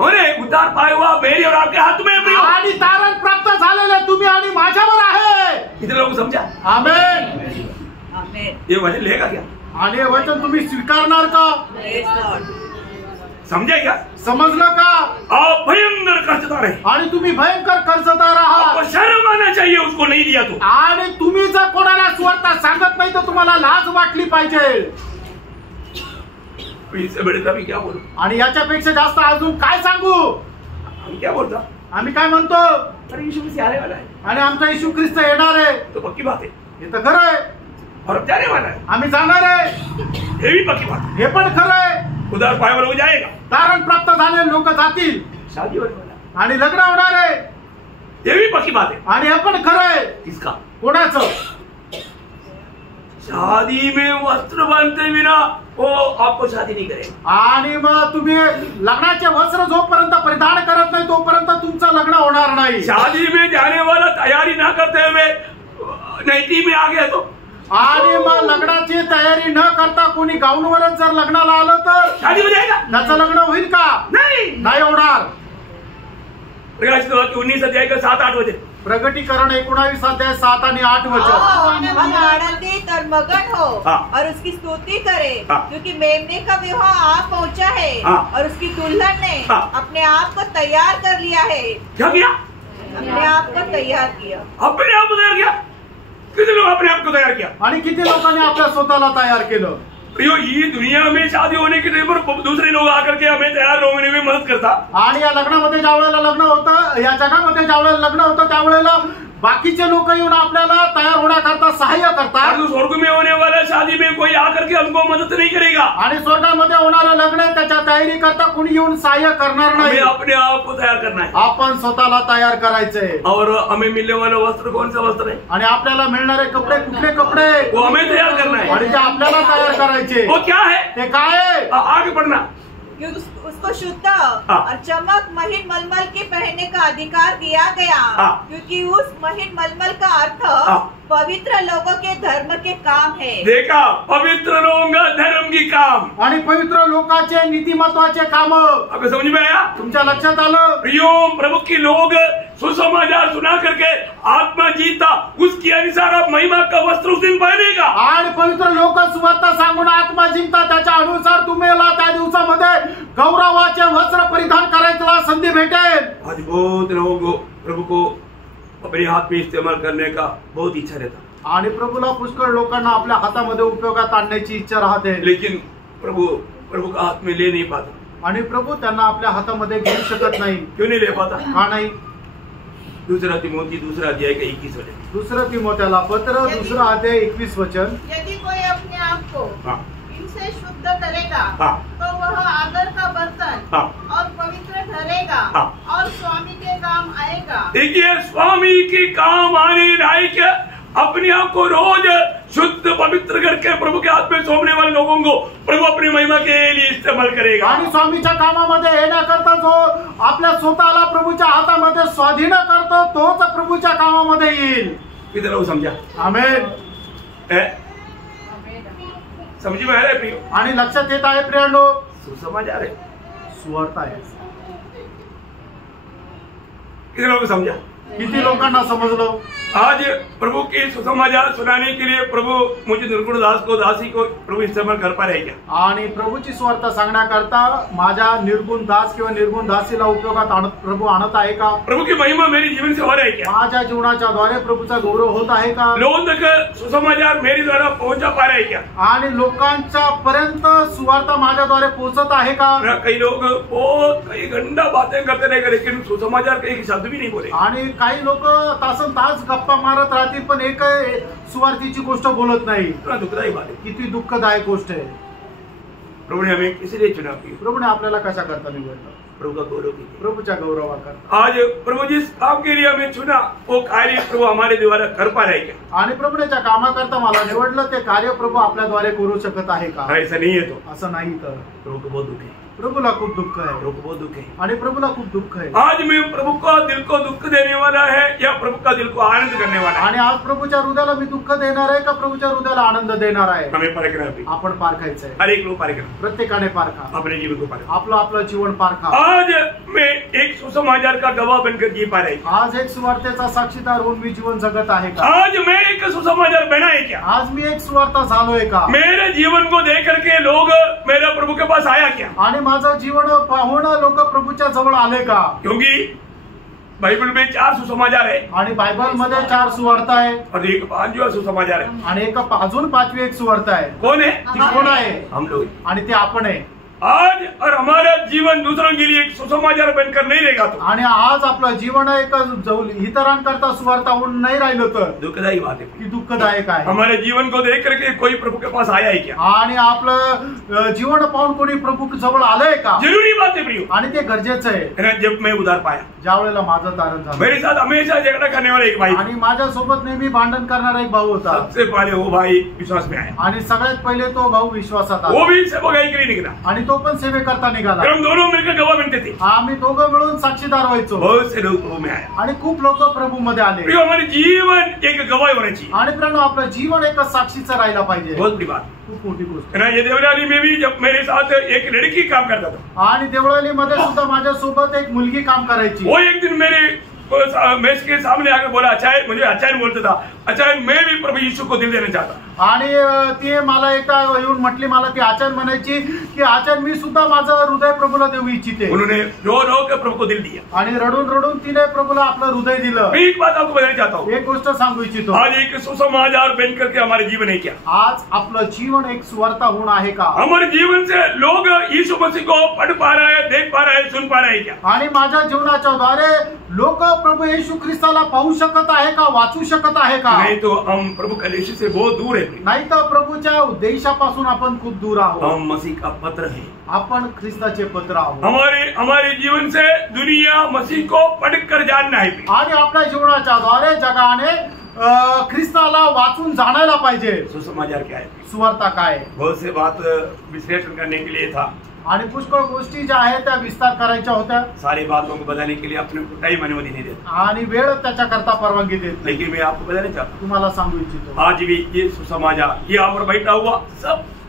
उद्धार पाया हुआ मेरी और आपके हाथ में है। आणि तारण प्राप्त झालेले तुम्ही आणि माझ्यावर आहे। इतने लोग समझा? आमेन। ये वचन लेगा क्या? आणि हे वचन तुम्ही स्वीकारणार का? समझे क्या? समजलं का? आप भयंकर कर्जदार है आणि तुम्ही भयंकर कर्जदार आहात। आपको शर्म आना चाहिए उसको नहीं दिया तो। आणि तुम्ही जर कोणाला सुवार्ता सांगत नाही तर तुम्हाला लाज वाटली पाहिजे। इससे बड़े तभी क्या बोलूं? आणि याच्यापेक्षा जास्त अजून काय सांगू? हम क्या बोलता? आम्ही काय म्हणतो? अरे यीशु मसीह आने वाला है आणि आमचा येशू ख्रिस्त येणार आहे। तो पक्की बात है। हे तर खरं आहे। और अब जाने वाला है। आम्ही जाणार आहे। ये भी पक्की बात है। हे पण खरं आहे। उद्धार पाया हुआ लोग जाएगा। तारण प्राप्त झालेले लोक जातील शादी होने वाला है। आणि लग्न होणार आहे। ये भी पक्की बात है। आणि हे पण खरं आहे। किसका? कोणाचं? शादी में वस्त्र बांधते बिना वो आपको शादी नहीं करेगा। आणि मग तुम्ही लग्नाचे वस्त्र जोपर्यंत परिधान करत नाही तोपर्यंत तुमचं लग्न होणार नाही। शादी में जाने वाला तैयारी ना करते हुए नैती में आ गया तो आणि मग लग्नाची तयारी न करता कोणी गाऊनवरच जर लग्नाला आलं तर शादी हो जाएगा? त्याचं लग्न होईल का? नाही होणार। प्रकाशित वाक्य 19 अध्याय का 7-8 वचन। प्रगटीकरण 19 अध्याय 7 आणि 8 वचन। हम आनंदित और मगन हो और उसकी स्तुति करें क्योंकि मेमने का विवाह आ पहुंचा है और उसकी दुल्हन ने अपने आप को तैयार कर लिया है। क्या किया? अपने आप को तैयार किया। अपने आप को तैयार किया? कितने लोग अपने आप को तैयार किया? आणि किती लोकांनी आपल्या स्वतःला तयार केलं? प्रियो, ये दुनिया में शादी होने के टाइम पर दूसरे लोग आकर के हमें तैयार होने में मदद करता। आणि या लग्नामध्ये ज्या वेळेला लग्न होतं, या जगामध्ये ज्या वेळेला लग्न होतं त्यावेळेला बाकीचे लोक येऊन आपल्याला तयार होण्याकरता सहाय्य करतात। स्वर्ग में होने वाला शादी में कोई आकर के हमको मदद नहीं करेगा। आणि स्वर्गामध्ये होणारं लग्न त्याच्या तयारी करता कोणी येऊन सहाय्य करणार नाही। हमें अपने आप को तैयार करना है। आपण स्वतःला तयार करायचंय। और हमें मिलने वाला वस्त्र कौन सा वस्त्र है? आणि आपल्याला मिळणारे कपडे कुठले कपडे? वो हमें तैयार करना है। आणि जे आपल्याला तयार करायचे वो क्या है? ते काय आहे? आगे बढ़ना। उसको शुद्ध और चमक महीन मलमल के पहनने का अधिकार दिया गया क्योंकि उस महीन मलमल का अर्थ पवित्र लोगों के धर्म के काम है। देखा, पवित्र लोगों का धर्म की काम आणि पवित्र लोकांचे नीतिमत्वाचे काम। आपको समझ में आया? तुमच्या लक्षात आलं? प्रियो, प्रभु के लोग सुसमाचार सुना करके आत्मा जीता उसके अनुसार आप महिमा का वस्त्र उस दिन पहनेगा। आणि पवित्र लोक सुवार्ता सांगून आत्मा जिंकता त्याच्या अनुसार तुम्हाला त्या दिवसामध्ये गौरवाचे वस्त्र परिधान करायला संधी भेटेल। आज बहुत लोगों को प्रभु को अपने हाथ में इस्तेमाल करने का बहुत इच्छा रहता। आणि प्रभूला पुष्कळ लोकांना आपल्या हातामध्ये उपयोगात आणण्याची इच्छा राहते, लेकिन प्रभु का हाथ में ले नहीं पाता। आणि प्रभू त्यांना आपल्या हातामध्ये घेऊ शकत नाही। क्यों नहीं ले पाता? का नाही? दूसरा तिमोथी 2 अध्याय का 21 वचन। दुसरं तिमोथेला पत्र 2 अध्याय 21 वचन। यदि कोई अपने आप को इनसे शुद्ध करेगा तो वह आदर का बर्तन और पवित्र ठहरेगा और स्वामी के काम आएगा। देखिए, स्वामी के काम आने लायक अपने आप को रोज शुद्ध पवित्र करके प्रभु के हाथ में सौंपने वाले लोगों को प्रभु अपनी महिमा के लिए इस्तेमाल करेगा। आणि स्वामीच्या कामामध्ये येण्याकरता जो आपल्या स्वतःला प्रभूच्या हातामध्ये स्वाधीन करतो तोच प्रभूच्या कामामध्ये येईल। किती लोग समझा? आमेन। समझ में आ रहा है प्रियो? आणि लक्षात येत आहे प्रियांनो? सुसमाचार है, सुवार्ता आहे। कितने लोग समझा? किती लोकांना समजलं? आज प्रभु के सुसमाचार सुनाने के लिए प्रभु मुझे निर्गुण दास को दासी को प्रभु इस्तेमाल कर पा रहे क्या? आणि प्रभूची सुवार्ता सांगण्याकरता माझ्या निर्गुण दास किंवा निर्गुण दासीला उपयोगात प्रभू आणत आहे का? प्रभु की महिमा मेरी जीवन से हो रही है क्या? माझ्या जीवनाच्या द्वारे प्रभूचा गौरव होत आहे का? लोगों तक सुसमाचार मेरी द्वारा पहुंचा पा रहे क्या? आणि लोकांच्या पर्यंत सुवार्ता माझ्याद्वारे पोहोचत आहे का? कई लोग बहुत कई घंटा बातें करते रहेगा लेकिन सुसमाचार का एक शब्द भी नहीं बोले। आणि काही लोक तासन तास गप्पा मारत राहतील पण एक सुवार्थीची गोष्ट बोलत नाही। दुःखदायी बात है। किती दुःखदायक गोष्ट आहे। प्रभु ने हमें किस लिए चुना? प्रभूने आपल्याला कशा करता निवडलं? प्रभु का गौरव कीजिए। प्रभूच्या गौरवाकरता। आज प्रभु जिस काम के लिए हमें चुना वो कार्य प्रभु हमारे द्वारा कर पा रहे क्या? आणि प्रभूच्या कामाकरता मला निवडलं ते कार्य प्रभू आपल्याद्वारे करू शकत आहे का? ऐसा नहीं है तो असं नाही तर प्रभु को बहुत दुख है। प्रभूला खूप दुःख आहे, प्रभु को बहुत दुख है। आणि प्रभूला खूप दुःख आहे। आज मैं प्रभु को दिल को दुख देने वाला है या प्रभु का दिल को आनंद करने वाला है? आणि आज प्रभूच्या हृदयाला मी दुःख देणार आहे का प्रभूच्या हृदयाला आनंद देणार आहे? हमें परखना है। आपण पारखायचंय, हर एक लोग परखना, प्रत्येकाने पारखा, अपने जीवन को परखना। आपलं आपलं जीवन पारखा। आज मैं एक सुसमाचार का गवाह बनकर जी पा रही, आज एक सुवार्तेचा साक्षीदार होऊन मी जीवन जगत आहे का? आज मैं एक सुसमाचार बना है क्या? आज मी एक सुवार्ता झालोय का? मेरे जीवन को देख करके लोग मेरे प्रभु के पास आया क्या? आणि माझं जीवन पाहून लोक प्रभूच्या जवळ आले का? क्योंकि बाइबल में 4 सुसमाचार है आणि बायबल मध्ये 4 सुवार्ता आहे और एक 5वां सुसमाचार है। आणि एक अजून 5वी एक सुवार्ता आहे। कौन है? ती कोण आहे? हम लोग। आणि ते आपण आहे। आज और हमारा जीवन दूसरों के लिए एक सुसमाचार बनकर नहीं रहेगा तो आणि आज आपलं जीवन एक इतरांकरता सुवार्ता होऊन नाही राहिलं तर दुःखदायी बात है, की दुःखदायक आहे। हमारे जीवन को देख करके कोई प्रभु के पास आया है क्या? आणि आपलं जीवन पाहून कोणी प्रभू जवळ आलंय का? जरूरी बात है प्रियो, आणि ते गरजेचं आहे। जब मैं उधार पाया, ज्या वेळेला माझं तारण झालं, मेरे साथ हमेशा झगड़ा करने वाला एक भाई, आणि माझ्या सोबत नेहमी भांडण करणारा एक भाऊ होता। सबसे पहले वो भाई विश्वास में आया, आणि सगळ्यात पहिले तो भाऊ विश्वासात आला, वो भी सेवकाई के लिए निकला, आणि तो पण सेवेकरता निघाला। हम दोनों मिलकर गवाह बनते थे। आम्ही दोघं मिळून साक्षीदार व्हायचो, बहुत से लोग प्रभु में आए, आणि खूप लोक प्रभू मध्ये आले। प्रियो हमारे जीवन एक गवाह होना चाहिए, आणि प्रियो आपलं जीवन एक साक्षीचं राहिला पाहिजे। बहुत बड़ी बात, खूप मोठी गोष्ट है ना। ये देवलाली में भी जब मेरे साथ एक लड़की काम करता था, आणि देवळाली मध्ये सुद्धा माझ्या सोबत एक मुलगी काम करायची। वो एक दिन मेरे मेज के सामने आकर बोला, अचायन, मुझे अचायन बोलता था, अचायन मैं भी प्रभु यीशु को दिल देना चाहता। आणि ती मला एकदा येऊन म्हटली, मला ती आचार्य म्हणायची की आचार्य मी सुद्धा माझं हृदय प्रभूला देऊ इच्छिते। उन्होंने रो रो कर प्रभु को दिल दिया, आणि रडून रडून तिने प्रभूला आपलं हृदय दिलं। मैं एक बात आपको बताना चाहता हूँ, एक गोष्ट सांगू इच्छितो, आज एक सुसमाचार बन करके हमारे जीवन है क्या? आज आपलं जीवन एक सुवार्ता होण आहे का? हमारे जीवन से लोग यीशु मसीह को पढ़ पा रहे हैं, देख पा रहे हैं, सुन पा रहे हैं क्या? आणि माझ्या जीवनाच्या द्वारे लोक प्रभू येशू ख्रिस्ताला पाहू शकत आहे का? वाचू शकत आहे का? नहीं तो हम प्रभु का उद्देश्य से बहुत दूर है, नाही तर प्रभूच्या उद्देशापासून आपण खूप दूर आहोत। हम मसीह का पत्र है, आपण ख्रिस्ताचे पत्र आहोत। हमारे जीवन से दुनिया मसीह को पढ़कर जानना है, आणि आपल्या जीवनाच्या द्वारे जगाने ख्रिस्ताला वाचून जाणायला पाहिजे। सुसमाचार क्या है? सुवार्ता काय? बहुत से बात विश्लेषण करने के लिए था, आणि पुष्कळ गोष्टी ज्या आहेत त्या विस्तार करायच्या होत्या, सारी बातों को बताने के लिए अपने को टाइम अनुमति नहीं देता, आणि वेळ त्याच्याकरता परवानगी देत नाही। लेकिन मैं आपको बताना चाहता हूँ, तुम्हाला सांगू इच्छितो, आज भी ये सुसमाचार ये यहाँ पर बैठा हुआ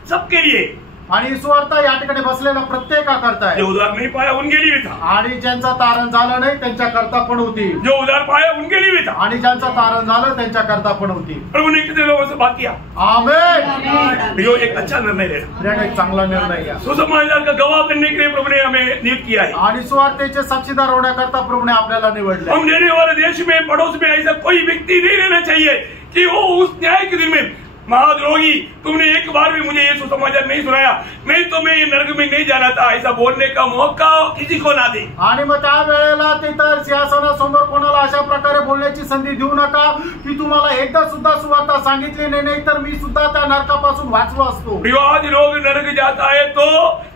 सबके लिए, आणि सुवार्ता या ठिकाणी बसलेला प्रत्येकाकरता आहे। जो उधार नहीं पाया उनके लिए भी था, आणि ज्यांचा तारण झालं नाही त्यांच्याकरता पण होती, जो उधार पाया उनके लिए भी था, आणि ज्यांचा तारण झालं त्यांच्याकरता पण होती। प्रभु ने कितने लोगों से बात किया? आमेन। यो एक अच्छा निर्णय लेना, प्रिय, एक चांगला निर्णय घ्या। सुसमाचार का गवाह बनने के लिए प्रभु ने हमें नियुक्त किया है, आणि सुवार्तेचे साक्षीदार होण्याकरता प्रभूने आपल्याला निवडले। हम रहने वाले देश में पड़ोस में ऐसा कोई व्यक्ति नहीं रहना चाहिए कि वो उस न्याय के दिन में, महाद्रोही तुमने एक बार भी मुझे ये सुसमाचार नहीं सुनाया, नहीं तो मैं ये नरक में नहीं जाना था, ऐसा बोलने का मौका किसी को ना दे। आणि मग त्या वेळेला तिथं सिंहासनासमोर कोणाला अशा प्रकारे बोलण्याची संधी देऊ नका की तुम्हाला एकदा सुद्धा सुवार्ता सांगितली नाही तर मी सुद्धा त्या नरकापासून वाचलो असतो। आज लोग नरक जाता है तो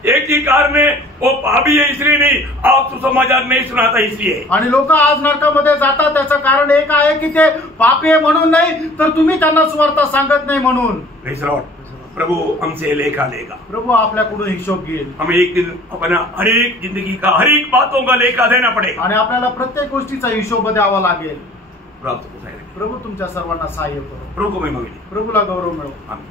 एक ही कारण है, वो पापी है इसलिए नहीं, आप सुसमाचार नहीं सुनाता इसलिए। आणि लोक आज नरकामध्ये जातात त्याचं कारण एक आहे की ते पापी आहे म्हणून नहीं, तर तुम्ही त्यांना सुवार्ता सांगत नाही म्हणून। प्रभु हमसे लेखा लेगा, प्रभु आपल्याकडून हिशोब घेईल। हमें एक दिन अपना हर एक जिंदगी का हर एक बातों का लेखा देना पड़ेगा, आणि आपल्याला प्रत्येक गोष्टीचा हिशोब द्यावा लागेल। प्राप्त हो जाएगा। प्रभु तुमच्या सर्वांना सहाय्य करो। प्रभु को महिमा मिले, प्रभूला गौरव मिळो। आमीन।